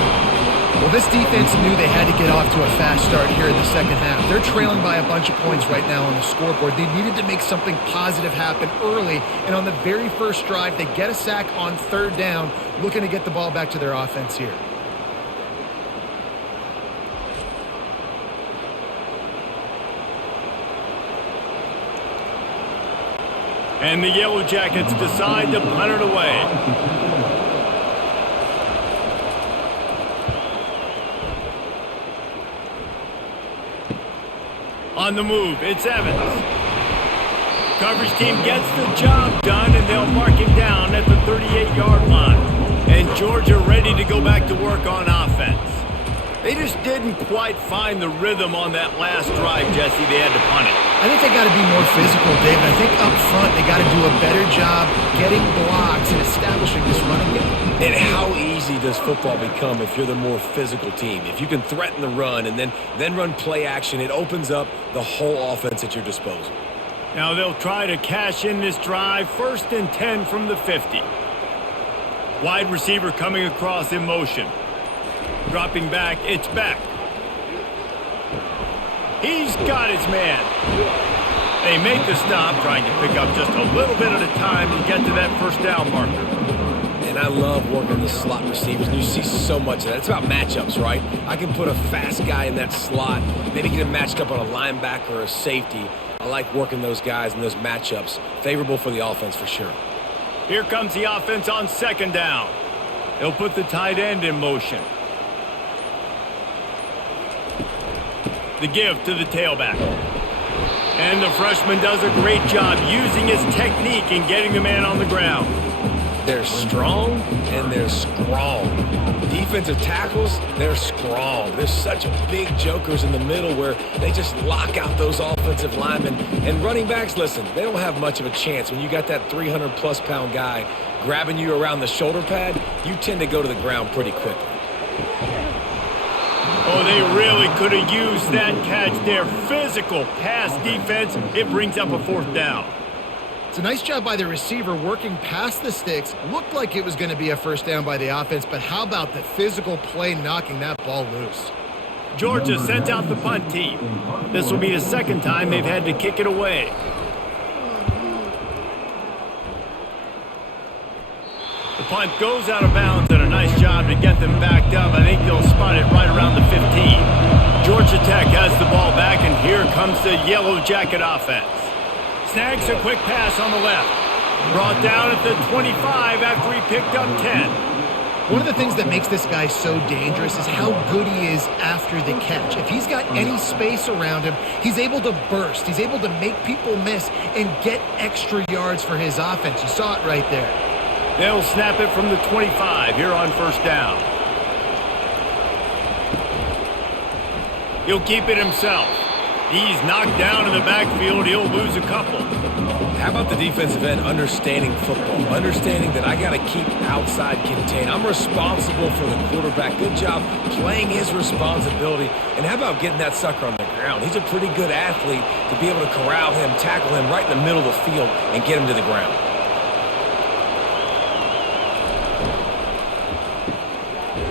Well, this defense knew they had to get off to a fast start here in the 2nd half. They're trailing by a bunch of points right now on the scoreboard. They needed to make something positive happen early, and on the very first drive, they get a sack on 3rd down, looking to get the ball back to their offense here. And the Yellow Jackets decide to punt it away. On the move, it's Evans. Coverage team gets the job done, and they'll mark him down at the 38-yard line. And Georgia ready to go back to work on offense. They just didn't quite find the rhythm on that last drive, Jesse. They had to punt it. I think they got to be more physical, David. I think up front they got to do a better job getting blocks and establishing this running game. And how easy does football become if you're the more physical team? If you can threaten the run and then run play action, it opens up the whole offense at your disposal. Now they'll try to cash in this drive. 1st and 10 from the 50. Wide receiver coming across in motion. Dropping back, it's back. He's got his man. They make the stop, trying to pick up just a little bit at a time to get to that first down marker. And I love working the slot receivers, and you see so much of that. It's about matchups, right? I can put a fast guy in that slot, maybe get him matched up on a linebacker or a safety. I like working those guys in those matchups. Favorable for the offense for sure. Here comes the offense on 2nd down. They'll put the tight end in motion. The give to the tailback. And the freshman does a great job using his technique and getting the man on the ground. They're strong and they're strong. Defensive tackles, they're strong. There's such big jokers in the middle where they just lock out those offensive linemen. And running backs, listen, they don't have much of a chance. When you got that 300-plus pound guy grabbing you around the shoulder pad, you tend to go to the ground pretty quickly. Oh, they really could have used that catch there. Physical pass defense. It brings up a 4th down. It's a nice job by the receiver working past the sticks. Looked like it was going to be a 1st down by the offense, but how about the physical play knocking that ball loose? Georgia sends out the punt team. This will be the 2nd time they've had to kick it away. The punt goes out of bounds, and a nice job to get them backed up. I think they'll spot it right around the 15. Georgia Tech has the ball back, and here comes the Yellow Jacket offense. Snags a quick pass on the left. Brought down at the 25 after he picked up 10. One of the things that makes this guy so dangerous is how good he is after the catch. If he's got any space around him, he's able to burst. He's able to make people miss and get extra yards for his offense. You saw it right there. They'll snap it from the 25 here on 1st down. He'll keep it himself. He's knocked down in the backfield. He'll lose a couple. How about the defensive end understanding football? Understanding that I got to keep outside contained. I'm responsible for the quarterback. Good job playing his responsibility. And how about getting that sucker on the ground? He's a pretty good athlete to be able to corral him, tackle him right in the middle of the field, and get him to the ground.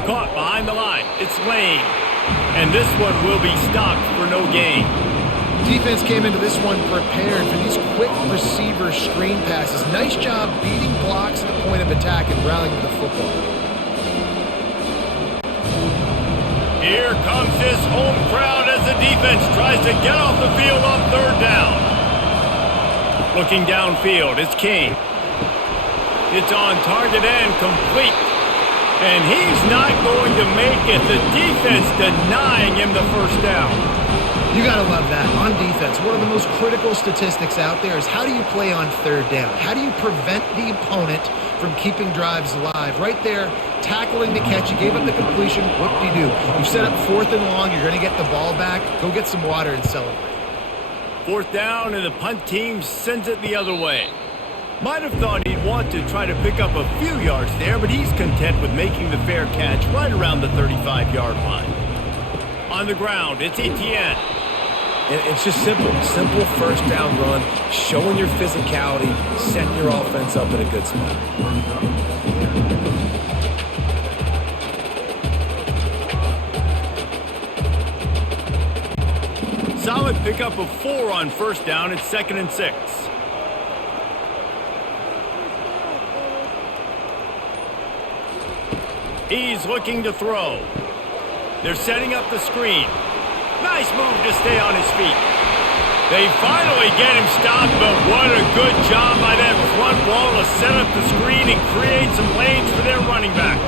Caught behind the line. It's Lane. And this one will be stopped for no gain. Defense came into this one prepared for these quick receiver screen passes. Nice job beating blocks at the point of attack and rallying to the football. Here comes this home crowd as the defense tries to get off the field on 3rd down. Looking downfield, it's King. It's on target and complete. And he's not going to make it. The defense denying him the 1st down. You got to love that. On defense, one of the most critical statistics out there is how do you play on 3rd down? How do you prevent the opponent from keeping drives alive? Right there, tackling the catch. You gave up the completion. Whoop-de-doo. You set up 4th and long. You're going to get the ball back. Go get some water and celebrate. 4th down, and the punt team sends it the other way. Might have thought he'd want to try to pick up a few yards there, but he's content with making the fair catch right around the 35-yard line. On the ground, it's Etienne. And it's just simple. Simple 1st down run, showing your physicality, setting your offense up in a good spot. Solid pickup of 4 on 1st down. It's 2nd and 6. He's looking to throw. They're setting up the screen. Nice move to stay on his feet. They finally get him stopped, but what a good job by that front wall to set up the screen and create some lanes for their running back.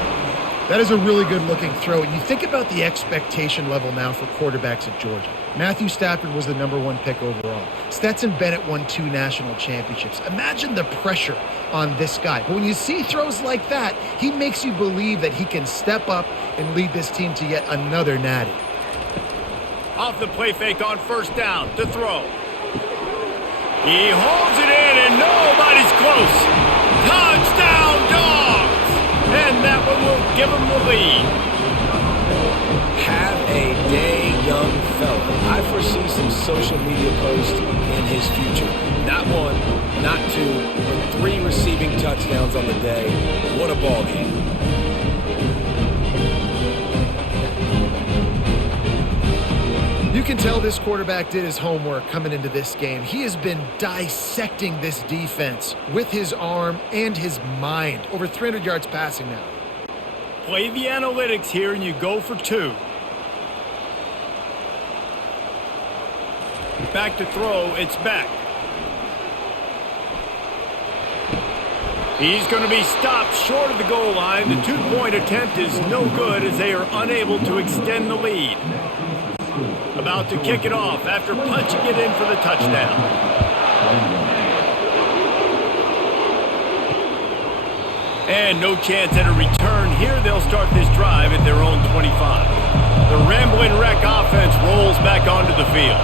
That is a really good-looking throw. And you think about the expectation level now for quarterbacks at Georgia. Matthew Stafford was the #1 pick overall. Stetson Bennett won 2 national championships. Imagine the pressure on this guy. But when you see throws like that, he makes you believe that he can step up and lead this team to yet another natty. Off the play fake on first down to throw. He holds it in and nobody's close. Touchdown, Dogs! And that one will give him the lead. Have a day, young fella. I foresee some social media posts in his future. Not 1, not 2, but 3 receiving touchdowns on the day. What a ball game. You can tell this quarterback did his homework coming into this game. He has been dissecting this defense with his arm and his mind. Over 300 yards passing now. Play the analytics here and you go for 2. Back to throw, it's back. He's going to be stopped short of the goal line. The 2-point attempt is no good as they are unable to extend the lead. About to kick it off after punching it in for the touchdown. And no chance at a return here. They'll start this drive at their own 25. The Rambling Wreck offense rolls back onto the field.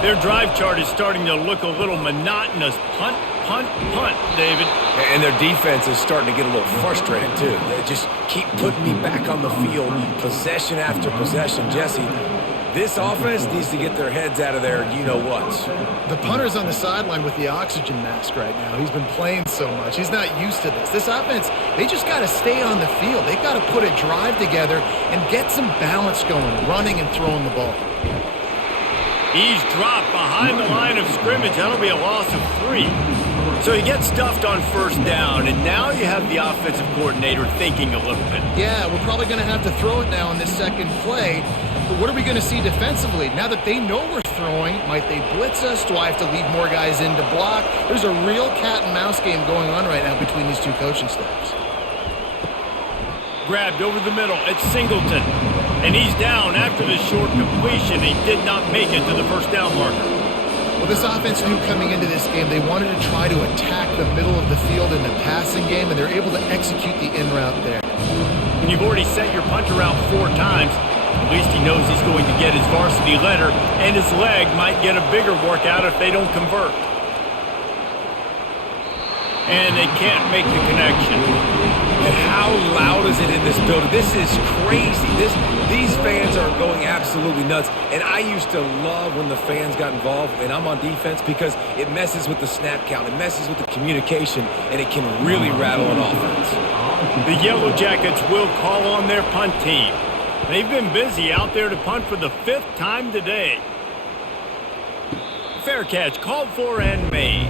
Their drive chart is starting to look a little monotonous. Punt, punt, punt, David. And their defense is starting to get a little frustrated, too. They just keep putting me back on the field, possession after possession. Jesse, this offense needs to get their heads out of their you-know-whats. The punter's on the sideline with the oxygen mask right now. He's been playing so much. He's not used to this. This offense, they just got to stay on the field. They've got to put a drive together and get some balance going, running and throwing the ball. He's dropped behind the line of scrimmage. That'll be a loss of 3. So he gets stuffed on first down, and now you have the offensive coordinator thinking a little bit. Yeah, we're probably going to have to throw it now in this second play. But what are we going to see defensively? Now that they know we're throwing, might they blitz us? Do I have to leave more guys in to block? There's a real cat and mouse game going on right now between these 2 coaching staffs. Grabbed over the middle. It's Singleton. And he's down after the short completion. He did not make it to the first down marker. Well, this offense knew coming into this game they wanted to try to attack the middle of the field in the passing game, and they're able to execute the in route there. When you've already set your punter out 4 times, at least he knows he's going to get his varsity letter, and his leg might get a bigger workout if they don't convert. And they can't make the connection. And how loud is it in this building? This is crazy. These fans are going absolutely nuts. And I used to love when the fans got involved, and I'm on defense, because it messes with the snap count. It messes with the communication, and it can really rattle an offense. The Yellow Jackets will call on their punt team. They've been busy out there to punt for the 5th time today. Fair catch called for and made.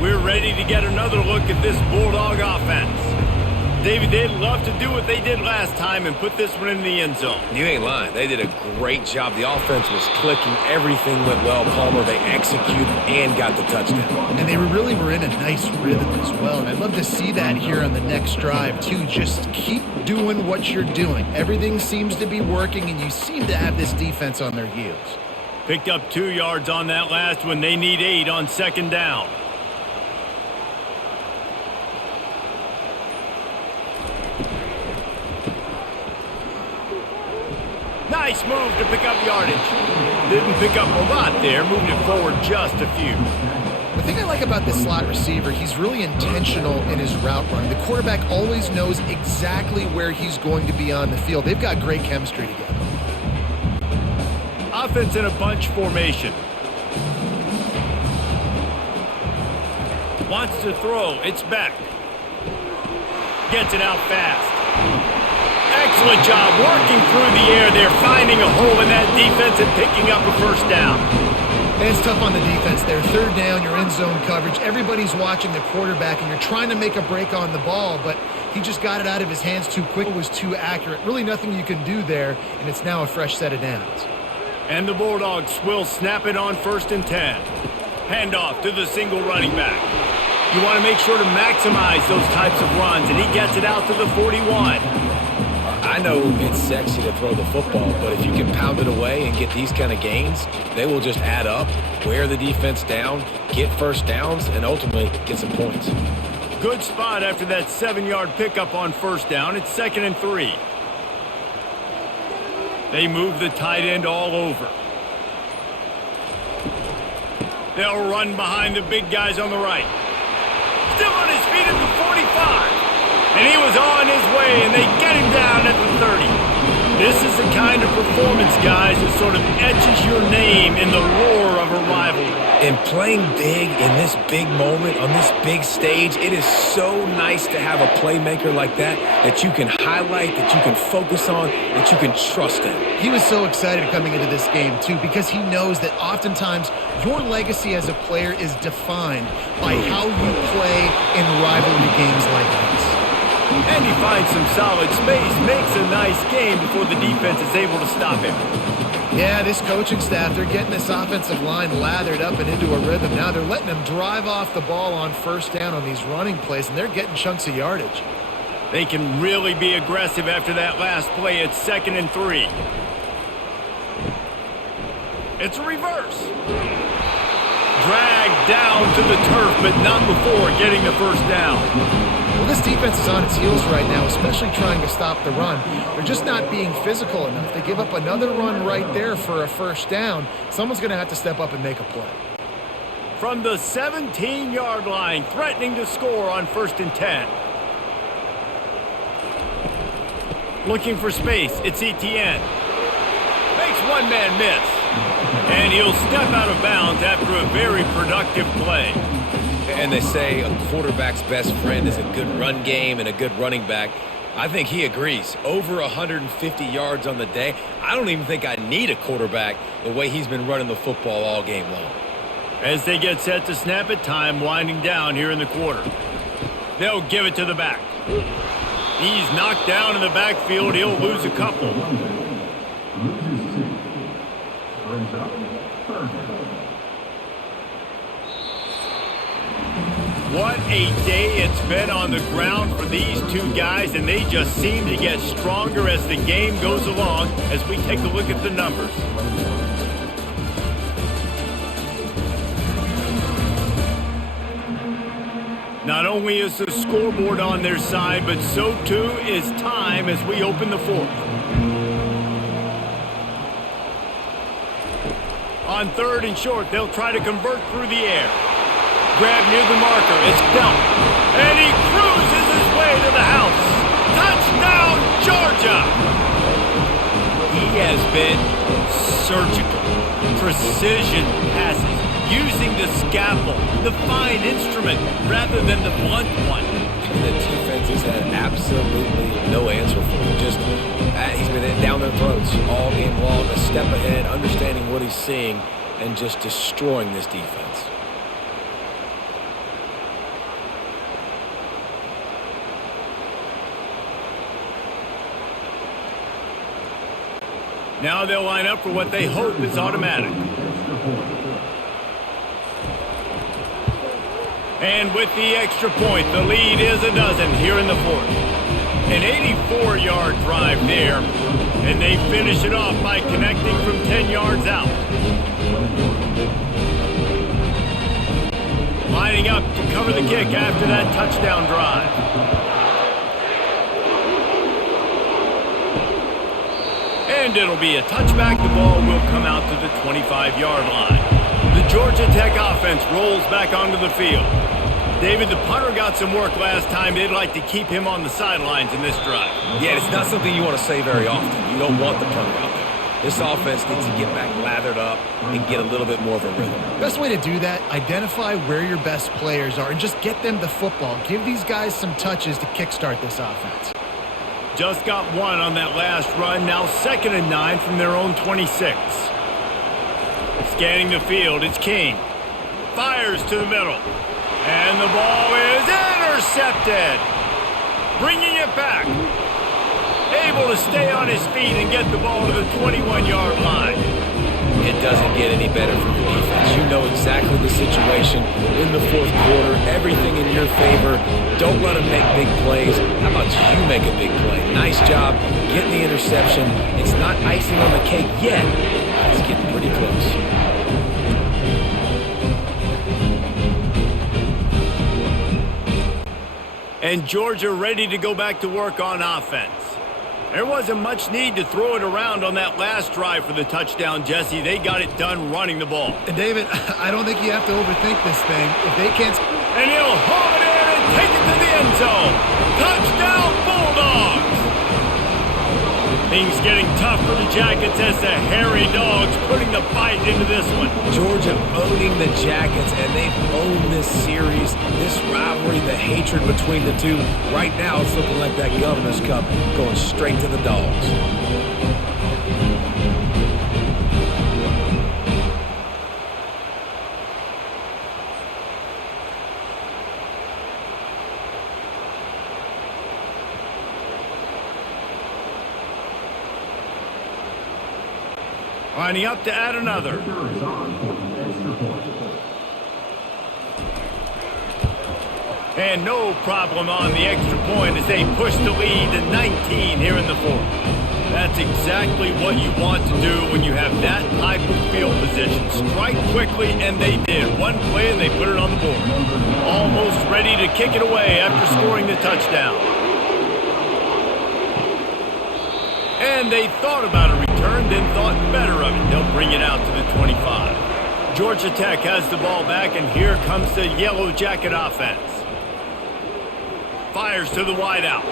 We're ready to get another look at this Bulldog offense. David, they'd love to do what they did last time and put this one in the end zone. You ain't lying. They did a great job. The offense was clicking. Everything went well. Palmer, they executed and got the touchdown. And they really were in a nice rhythm as well. And I'd love to see that here on the next drive, too. Just keep doing what you're doing. Everything seems to be working, and you seem to have this defense on their heels. Picked up 2 yards on that last one. They need 8 on second down. Nice move to pick up yardage. Didn't pick up a lot there, moved it forward just a few. The thing I like about this slot receiver, he's really intentional in his route running. The quarterback always knows exactly where he's going to be on the field. They've got great chemistry together. Offense in a bunch formation. Wants to throw, it's back. Gets it out fast. Excellent job working through the air. They're finding a hole in that defense and picking up a first down. And it's tough on the defense there. 3rd down, you're in zone coverage. Everybody's watching the quarterback, and you're trying to make a break on the ball, but he just got it out of his hands too quick. It was too accurate. Really nothing you can do there, and it's now a fresh set of downs. And the Bulldogs will snap it on 1st and 10. Handoff to the single running back. You want to make sure to maximize those types of runs, and he gets it out to the 41. I know it's sexy to throw the football, but if you can pound it away and get these kind of gains, they will just add up, wear the defense down, get first downs, and ultimately get some points. Good spot after that 7-yard pickup on first down. It's 2nd and 3. They move the tight end all over. They'll run behind the big guys on the right. Still on his feet at the 45. And he was on his way, and they get him down at the 30. This is the kind of performance, guys, that sort of etches your name in the roar of a rivalry. And playing big in this big moment, on this big stage, it is so nice to have a playmaker like that you can highlight, that you can focus on, that you can trust in. He was so excited coming into this game, too, because he knows that oftentimes your legacy as a player is defined by how you play in rivalry games like this. And he finds some solid space, makes a nice game before the defense is able to stop him. Yeah, this coaching staff, they're getting this offensive line lathered up and into a rhythm. Now they're letting them drive off the ball on first down on these running plays, and they're getting chunks of yardage. They can really be aggressive after that last play. It's 2nd and 3. It's a reverse. Dragged down to the turf, but not before getting the first down. Well, this defense is on its heels right now, especially trying to stop the run. They're just not being physical enough. They give up another run right there for a first down. Someone's going to have to step up and make a play. From the 17-yard line, threatening to score on 1st and 10. Looking for space, it's Etienne. Makes one man miss. And he'll step out of bounds after a very productive play. And they say a quarterback's best friend is a good run game and a good running back. I think he agrees. Over 150 yards on the day. I don't even think I need a quarterback the way he's been running the football all game long. As they get set to snap it, time winding down here in the quarter. They'll give it to the back. He's knocked down in the backfield. He'll lose a couple. What a day it's been on the ground for these two guys, and they just seem to get stronger as the game goes along as we take a look at the numbers. Not only is the scoreboard on their side, but so too is time as we open the fourth. On 3rd and short, they'll try to convert through the air. Grab near the marker, it's Belt. And he cruises his way to the house. Touchdown, Georgia! He has been surgical. Precision passes, using the scalpel, the fine instrument, rather than the blunt one. The defense has had absolutely no answer for him. Just, he's been down their throats all game long, a step ahead, understanding what he's seeing, and just destroying this defense. Now they'll line up for what they hope is automatic. And with the extra point, the lead is a dozen here in the fourth. An 84-yard drive there, and they finish it off by connecting from 10 yards out. Lining up to cover the kick after that touchdown drive. And it'll be a touchback. The ball will come out to the 25-yard line. The Georgia Tech offense rolls back onto the field. David, the punter got some work last time. They'd like to keep him on the sidelines in this drive. Yeah, it's not something you want to say very often. You don't want the punter out there. This offense needs to get back lathered up and get a little bit more of a rhythm. Best way to do that, identify where your best players are and just get them the football. Give these guys some touches to kickstart this offense. Just got one on that last run. Now 2nd and 9 from their own 26. Scanning the field, it's King. Fires to the middle. And the ball is intercepted. Bringing it back. Able to stay on his feet and get the ball to the 21-yard line. it doesn't get any better for your defense. You know exactly the situation in the fourth quarter, everything in your favor. Don't let them make big plays. How about you make a big play? Nice job getting the interception. It's not icing on the cake yet. It's getting pretty close. And Georgia ready to go back to work on offense. There wasn't much need to throw it around on that last drive for the touchdown, Jesse. They got it done running the ball. And David, I don't think you have to overthink this thing. If they can't... And he'll haul it in and take it to the end zone. Touchdown, Bulldogs! Things getting tough for the Jackets as the hairy dogs putting the bite into this one. Georgia owning the Jackets, and they've owned this series, this rivalry, the hatred between the two. Right now, it's looking like that Governor's Cup going straight to the Dogs. Lining up to add another. And no problem on the extra point as they push the lead to 19 here in the fourth. That's exactly what you want to do when you have that type of field position. Strike quickly, and they did. One play, and they put it on the board. Almost ready to kick it away after scoring the touchdown. And they thought about a return, then thought better of it. They'll bring it out to the 25. Georgia Tech has the ball back, and here comes the Yellow Jacket offense. Fires to the wideout.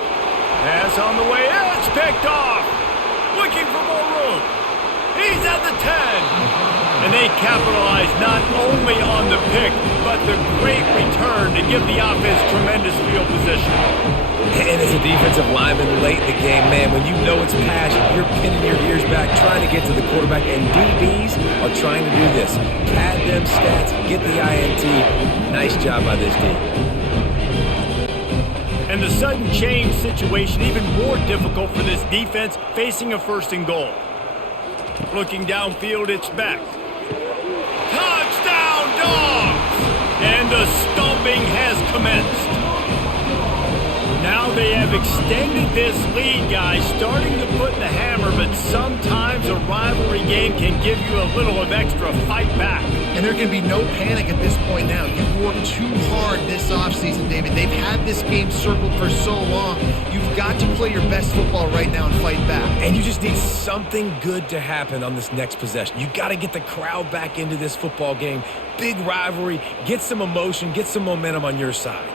Pass on the way. It's picked off. Looking for more room. He's at the 10. And they capitalize not only on the pick, but the great return to give the offense tremendous field position. And as a defensive lineman late in the game, man, when you know it's pass, you're pinning your ears back, trying to get to the quarterback, and DBs are trying to do this. Pad them stats, get the INT. Nice job by this team. And the sudden change situation even more difficult for this defense facing a first and goal. Looking downfield, it's back. Touchdown, Dogs! And the stomping has commenced. Now they have extended this lead, guys, starting to put the hammer, but sometimes a rivalry game can give you a little of extra fight back. And there can be no panic at this point now. You've worked too hard this offseason, David. They've had this game circled for so long. You've got to play your best football right now and fight back. And you just need something good to happen on this next possession. You got to get the crowd back into this football game. Big rivalry. Get some emotion. Get some momentum on your side.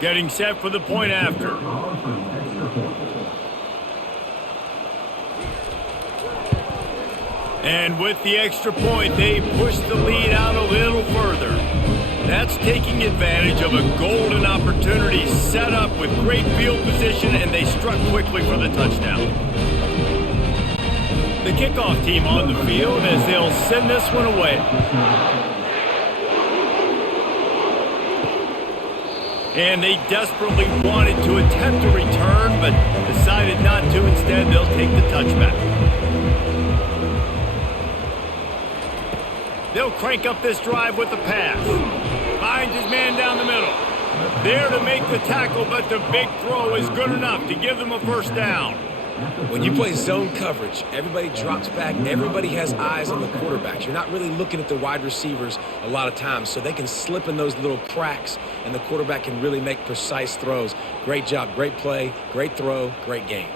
Getting set for the point after. And with the extra point, they push the lead out a little further. That's taking advantage of a golden opportunity set up with great field position, and they struck quickly for the touchdown. The kickoff team on the field as they'll send this one away. And they desperately wanted to attempt a return, but decided not to. Instead, they'll take the touchback. They'll crank up this drive with the pass. Finds his man down the middle. There to make the tackle, but the big throw is good enough to give them a first down. When you play zone coverage, everybody drops back. Everybody has eyes on the quarterbacks. You're not really looking at the wide receivers a lot of times, so they can slip in those little cracks, and the quarterback can really make precise throws. Great job, great play, great throw, great game.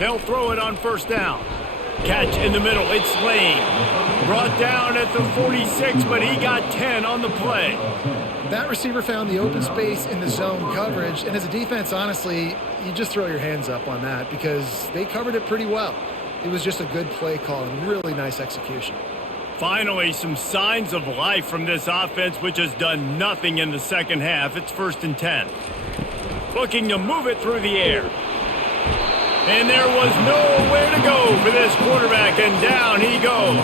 They'll throw it on first down. Catch in the middle. It's Lane. Brought down at the 46, but he got 10 on the play. That receiver found the open space in the zone coverage, and as a defense, honestly, you just throw your hands up on that because they covered it pretty well. It was just a good play call and really nice execution. Finally, some signs of life from this offense, which has done nothing in the second half. It's 1st and 10. Looking to move it through the air. And there was nowhere to go for this quarterback, and down he goes.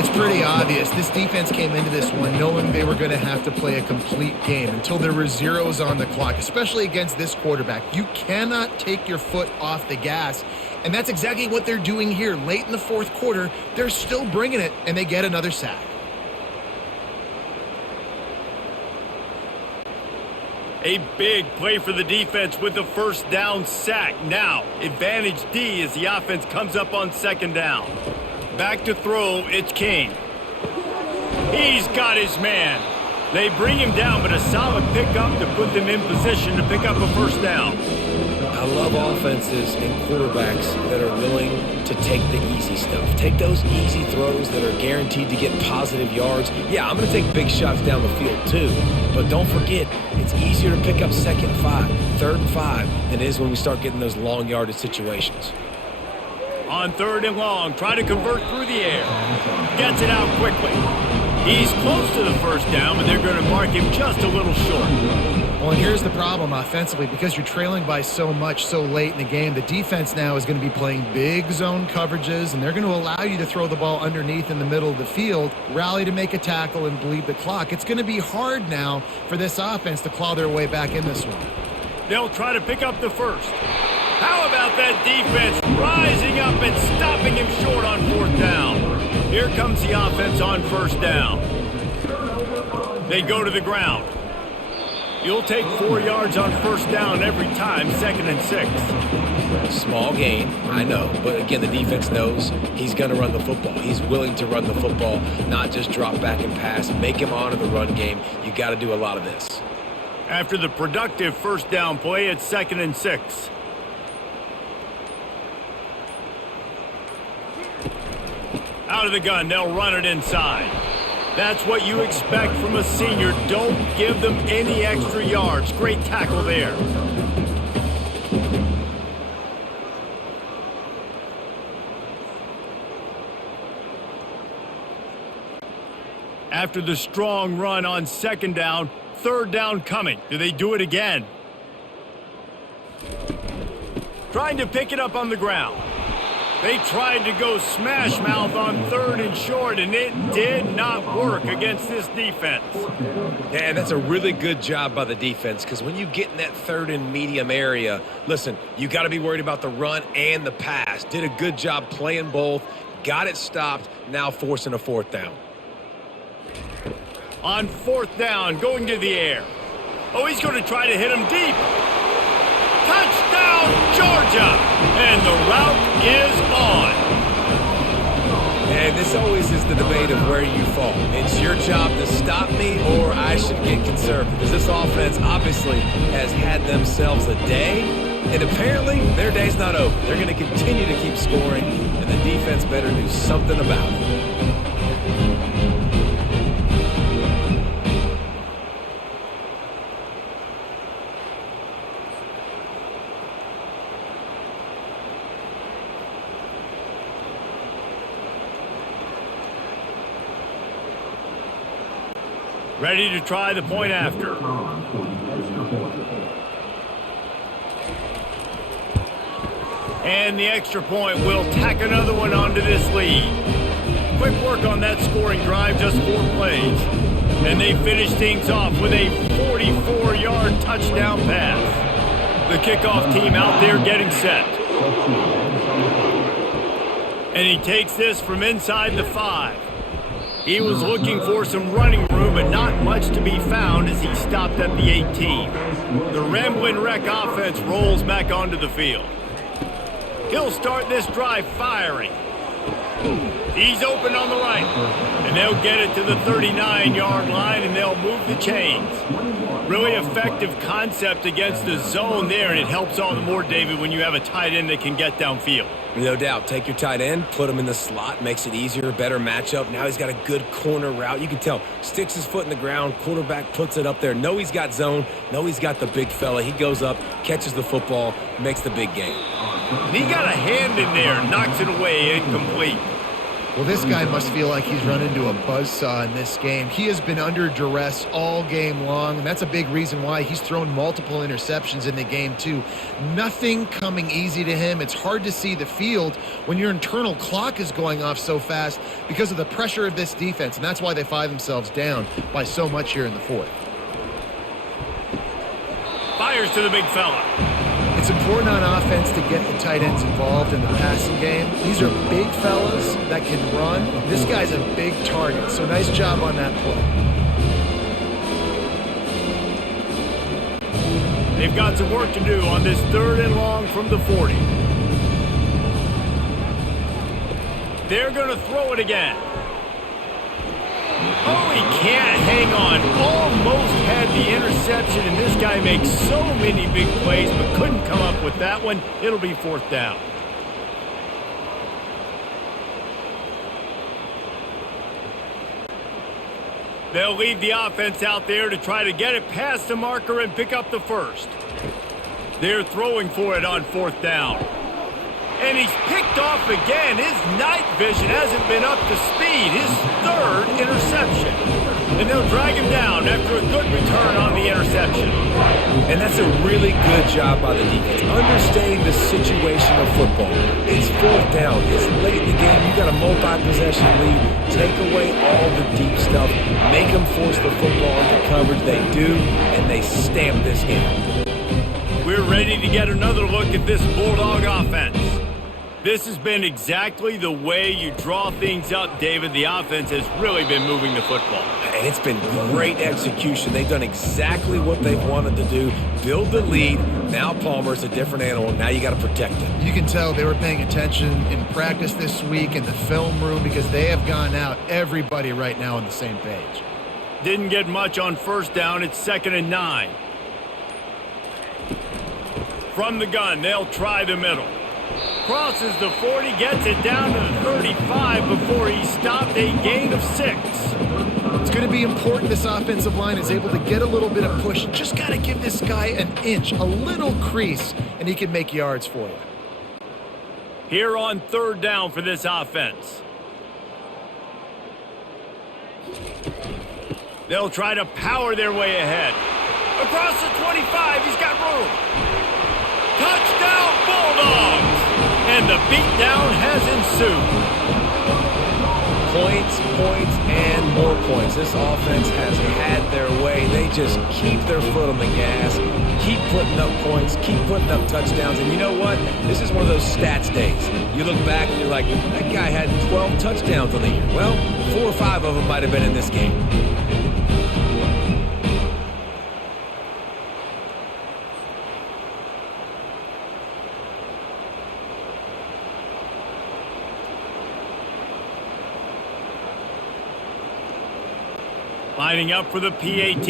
It's pretty obvious. This defense came into this one knowing they were going to have to play a complete game until there were zeros on the clock, especially against this quarterback. You cannot take your foot off the gas, and that's exactly what they're doing here. Late in the fourth quarter, they're still bringing it, and they get another sack. A big play for the defense with the first down sack. Now, advantage D as the offense comes up on second down. Back to throw, it's King. He's got his man. They bring him down, but a solid pickup to put them in position to pick up a first down. I love offenses and quarterbacks that are willing to take the easy stuff. Take those easy throws that are guaranteed to get positive yards. Yeah, I'm going to take big shots down the field too. But don't forget, it's easier to pick up second and 5, third and 5 than it is when we start getting those long yardage situations. On third and long, try to convert through the air. Gets it out quickly. He's close to the first down, but they're going to mark him just a little short. Well, and here's the problem offensively. Because you're trailing by so much so late in the game, the defense now is going to be playing big zone coverages, and they're going to allow you to throw the ball underneath in the middle of the field, rally to make a tackle, and bleed the clock. It's going to be hard now for this offense to claw their way back in this one. They'll try to pick up the first. How about that defense rising up and stopping him short on fourth down? Here comes the offense on first down. They go to the ground. You'll take 4 yards on first down every time, second and 6. Small gain, I know. But again, the defense knows he's going to run the football. He's willing to run the football, not just drop back and pass. Make him honor the run game. You got to do a lot of this. After the productive first down play, it's second and 6. Out of the gun, they'll run it inside. That's what you expect from a senior. Don't give them any extra yards. Great tackle there. After the strong run on second down, third down coming. Do they do it again? Trying to pick it up on the ground. They tried to go smash mouth on third and short, and it did not work against this defense. Yeah, that's a really good job by the defense, because when you get in that third and medium area, listen, you got to be worried about the run and the pass. Did a good job playing both, got it stopped, now forcing a fourth down. On fourth down, going to the air. Oh, he's going to try to hit him deep. Touchdown, Georgia! And the route is on. And this always is the debate of where you fall. It's your job to stop me, or I should get conservative. Because this offense obviously has had themselves a day, and apparently their day's not over. They're going to continue to keep scoring, and the defense better do something about it. Ready to try the point after. And the extra point will tack another one onto this lead. Quick work on that scoring drive, just 4 plays. And they finish things off with a 44-yard touchdown pass. The kickoff team out there getting set. And he takes this from inside the 5. He was looking for some running room, but not much to be found as he stopped at the 18. The Ramblin' Wreck offense rolls back onto the field. He'll start this drive firing. He's open on the right, and they'll get it to the 39-yard line, and they'll move the chains. Really effective concept against the zone there, and it helps all the more, David, when you have a tight end that can get downfield. No doubt. Take your tight end, put him in the slot, makes it easier, better matchup. Now he's got a good corner route. You can tell, sticks his foot in the ground, quarterback puts it up there. Know he's got zone, know he's got the big fella. He goes up, catches the football, makes the big game. And he got a hand in there, knocks it away, incomplete. Well, this guy must feel like he's run into a buzzsaw in this game. He has been under duress all game long, and that's a big reason why he's thrown multiple interceptions in the game, too. Nothing coming easy to him. It's hard to see the field when your internal clock is going off so fast because of the pressure of this defense, and that's why they find themselves down by so much here in the fourth. Fires to the big fella. It's important on offense to get the tight ends involved in the passing game. These are big fellas that can run. This guy's a big target, so nice job on that play. They've got some work to do on this 3rd and long from the 40. They're going to throw it again. Oh, he can't hang on. Almost had the interception, and this guy makes so many big plays, but couldn't come up with that one. It'll be 4th down. They'll leave the offense out there to try to get it past the marker and pick up the first. They're throwing for it on 4th down. And he's picked off again. His night vision hasn't been up to speed. His 3rd interception. And they'll drag him down after a good return on the interception. And that's a really good job by the defense, understanding the situation of football. It's 4th down. It's late in the game. You've got a multi-possession lead. Take away all the deep stuff. Make them force the football into coverage. They do, and they stamp this game. We're ready to get another look at this Bulldog offense. This has been exactly the way you draw things up, David. The offense has really been moving the football. And it's been great execution. They've done exactly what they've wanted to do. Build the lead. Now Palmer's a different animal. Now you got to protect him. You can tell they were paying attention in practice this week in the film room because they have gone out, everybody right now on the same page. Didn't get much on 1st down. It's 2nd and 9. From the gun, they'll try the middle. Crosses the 40, gets it down to the 35 before he stopped, a gain of 6. It's going to be important this offensive line is able to get a little bit of push. Just got to give this guy an inch, a little crease, and he can make yards for you. Here on 3rd down for this offense. They'll try to power their way ahead. Across the 25, he's got room. Touchdown, Bulldogs! And the beatdown has ensued. Points, and more points. This offense has had their way. They just keep their foot on the gas, keep putting up points, keep putting up touchdowns. And you know what? This is one of those stats days. You look back and you're like, that guy had 12 touchdowns on the year. Well, 4 or 5 of them might have been in this game. Lining up for the PAT.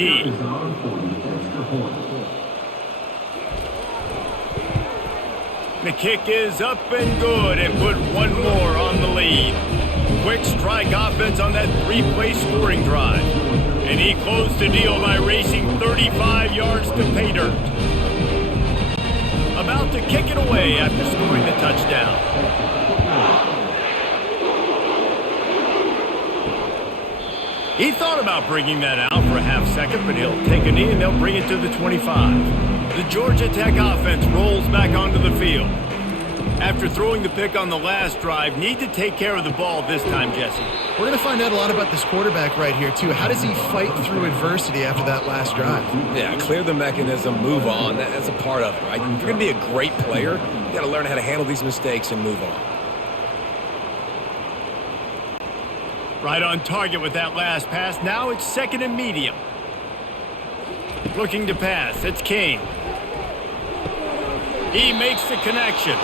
The kick is up and good and put one more on the lead. Quick strike offense on that 3-play scoring drive. And he closed the deal by racing 35 yards to pay dirt. About to kick it away after scoring the touchdown. He thought about bringing that out for a half second, but he'll take a knee and they'll bring it to the 25. The Georgia Tech offense rolls back onto the field. After throwing the pick on the last drive, need to take care of the ball this time, Jesse. We're going to find out a lot about this quarterback right here, too. How does he fight through adversity after that last drive? Yeah, clear the mechanism, move on. That's a part of it, right? If you're going to be a great player, you got to learn how to handle these mistakes and move on. Right on target with that last pass. Now it's 2nd and medium. Looking to pass. It's King. He makes the connection.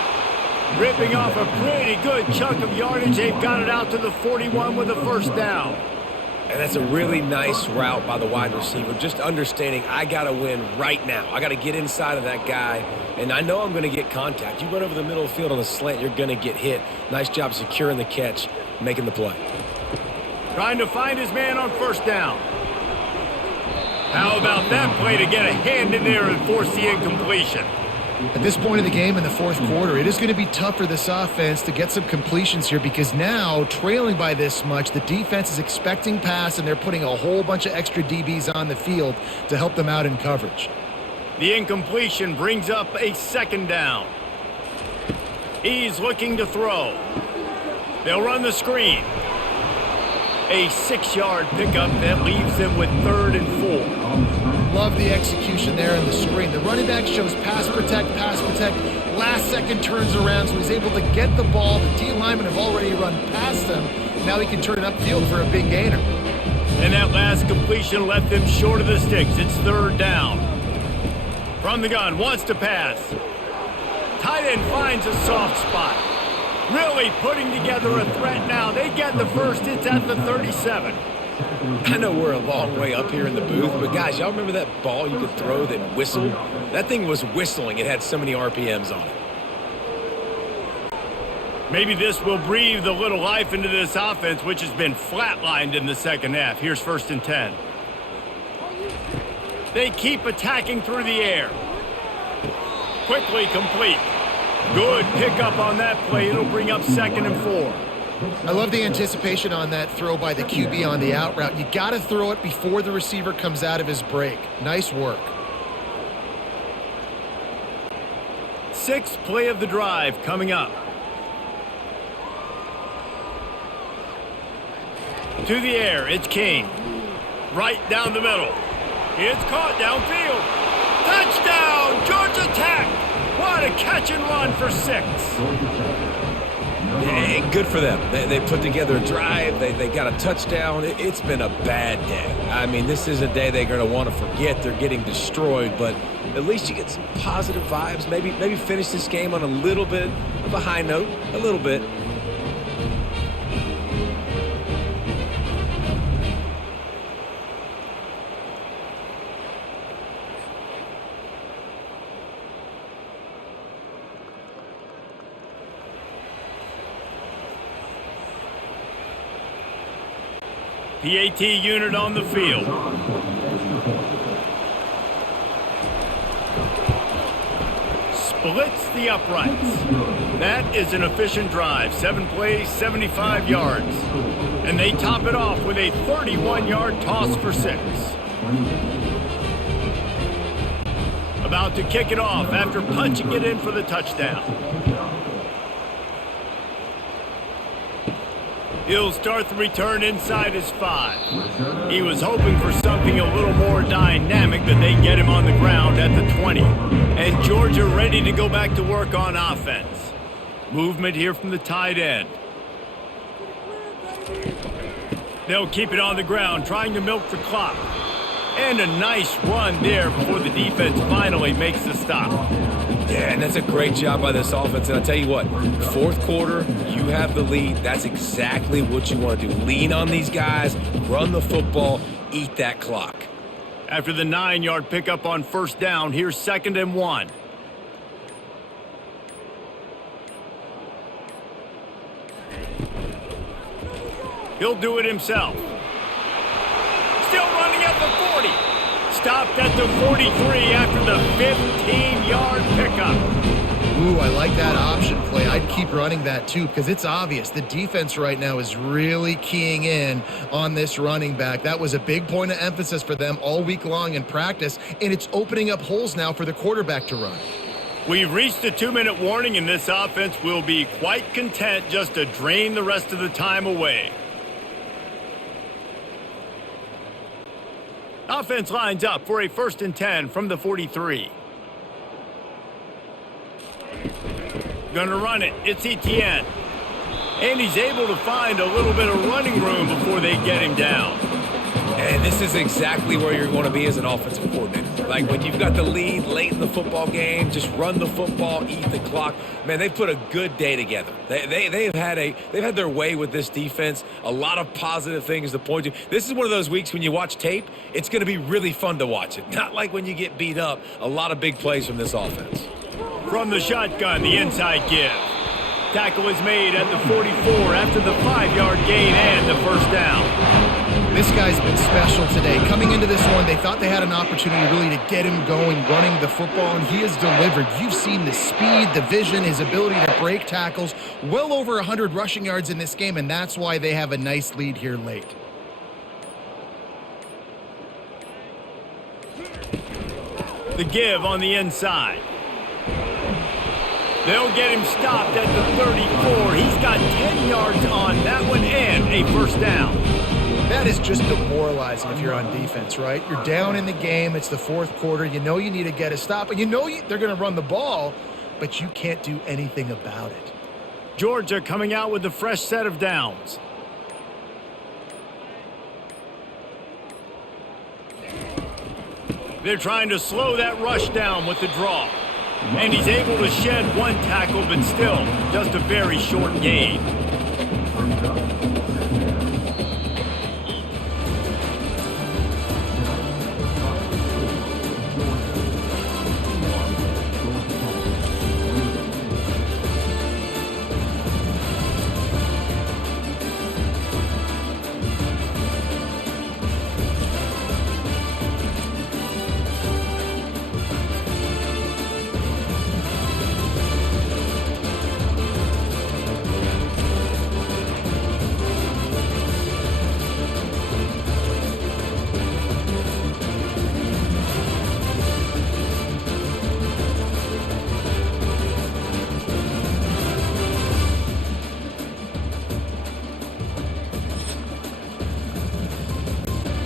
Ripping off a pretty good chunk of yardage. They've got it out to the 41 with a 1st down. And that's a really nice route by the wide receiver. Just understanding I got to win right now. I got to get inside of that guy. And I know I'm going to get contact. You run over the middle of the field on a slant, you're going to get hit. Nice job securing the catch, making the play. Trying to find his man on 1st down. How about that play to get a hand in there and force the incompletion? At this point of the game in the fourth quarter, it is going to be tough for this offense to get some completions here because now, trailing by this much, the defense is expecting pass and they're putting a whole bunch of extra DBs on the field to help them out in coverage. The incompletion brings up a second down. He's looking to throw. They'll run the screen. A 6-yard pickup that leaves them with 3rd and 4. Love the execution there in the screen. The running back shows pass protect. Last second turns around, so he's able to get the ball. The D linemen have already run past him. Now he can turn it upfield for a big gainer. And that last completion left them short of the sticks. It's 3rd down. From the gun, wants to pass. Tight end finds a soft spot. Really putting together a threat now. They get the first. It's at the 37. I know we're a long way up here in the booth, but guys, y'all remember that ball you could throw that whistled? That thing was whistling. It had so many RPMs on it. Maybe this will breathe a little life into this offense, which has been flatlined in the second half. Here's 1st and 10. They keep attacking through the air. Quickly complete. Good pickup on that play. It'll bring up 2nd and 4. I love the anticipation on that throw by the QB on the out route. You got to throw it before the receiver comes out of his break. Nice work. 6th play of the drive coming up. To the air, it's King. Right down the middle. It's caught downfield. Touchdown, Georgia Tech. What a catch and run for 6. Yeah, good for them. They put together a drive. They got a touchdown. It's been a bad day. I mean, this is a day they're going to want to forget. They're getting destroyed, but at least you get some positive vibes. Maybe finish this game on a little bit of a high note, a little bit. PAT unit on the field. Splits the uprights. That is an efficient drive. 7 plays, 75 yards. And they top it off with a 31-yard toss for 6. About to kick it off after punching it in for the touchdown. He'll start the return inside his 5. He was hoping for something a little more dynamic, but they get him on the ground at the 20. And Georgia ready to go back to work on offense. Movement here from the tight end. They'll keep it on the ground, trying to milk the clock. And a nice run there before the defense finally makes the stop. Yeah, and that's a great job by this offense. And I'll tell you what, fourth quarter, you have the lead. That's exactly what you want to do. Lean on these guys, run the football, eat that clock. After the 9-yard pickup on 1st down, here's 2nd and 1. He'll do it himself. Still running at the 40. Stopped at the 43 after the 15-yard pickup. Ooh, I like that option play. I'd keep running that too because it's obvious the defense right now is really keying in on this running back. That was a big point of emphasis for them all week long in practice, and it's opening up holes now for the quarterback to run. We've reached the 2-minute warning, and this offense will be quite content just to drain the rest of the time away. Offense lines up for a 1st and 10 from the 43. Gonna run it. It's Etienne. And he's able to find a little bit of running room before they get him down. And this is exactly where you're going to be as an offensive coordinator. Like when you've got the lead late in the football game, just run the football, eat the clock. Man, they've put a good day together. They've had their way with this defense. A lot of positive things to point to. This is one of those weeks when you watch tape, it's going to be really fun to watch it. Not like when you get beat up. A lot of big plays from this offense. From the shotgun, the inside give. Tackle is made at the 44 after the 5-yard gain and the 1st down. This guy's been special today. Coming into this one, they thought they had an opportunity really to get him going, running the football, and he has delivered. You've seen the speed, the vision, his ability to break tackles. Well over 100 rushing yards in this game, and that's why they have a nice lead here late. The give on the inside. They'll get him stopped at the 34. He's got 10 yards on that one and a first down. That is just demoralizing if you're on defense, right? You're down in the game. It's the fourth quarter. You know you need to get a stop, and you know they're going to run the ball, but you can't do anything about it. Georgia coming out with a fresh set of downs. They're trying to slow that rush down with the draw. And he's able to shed one tackle, but still just a very short gain.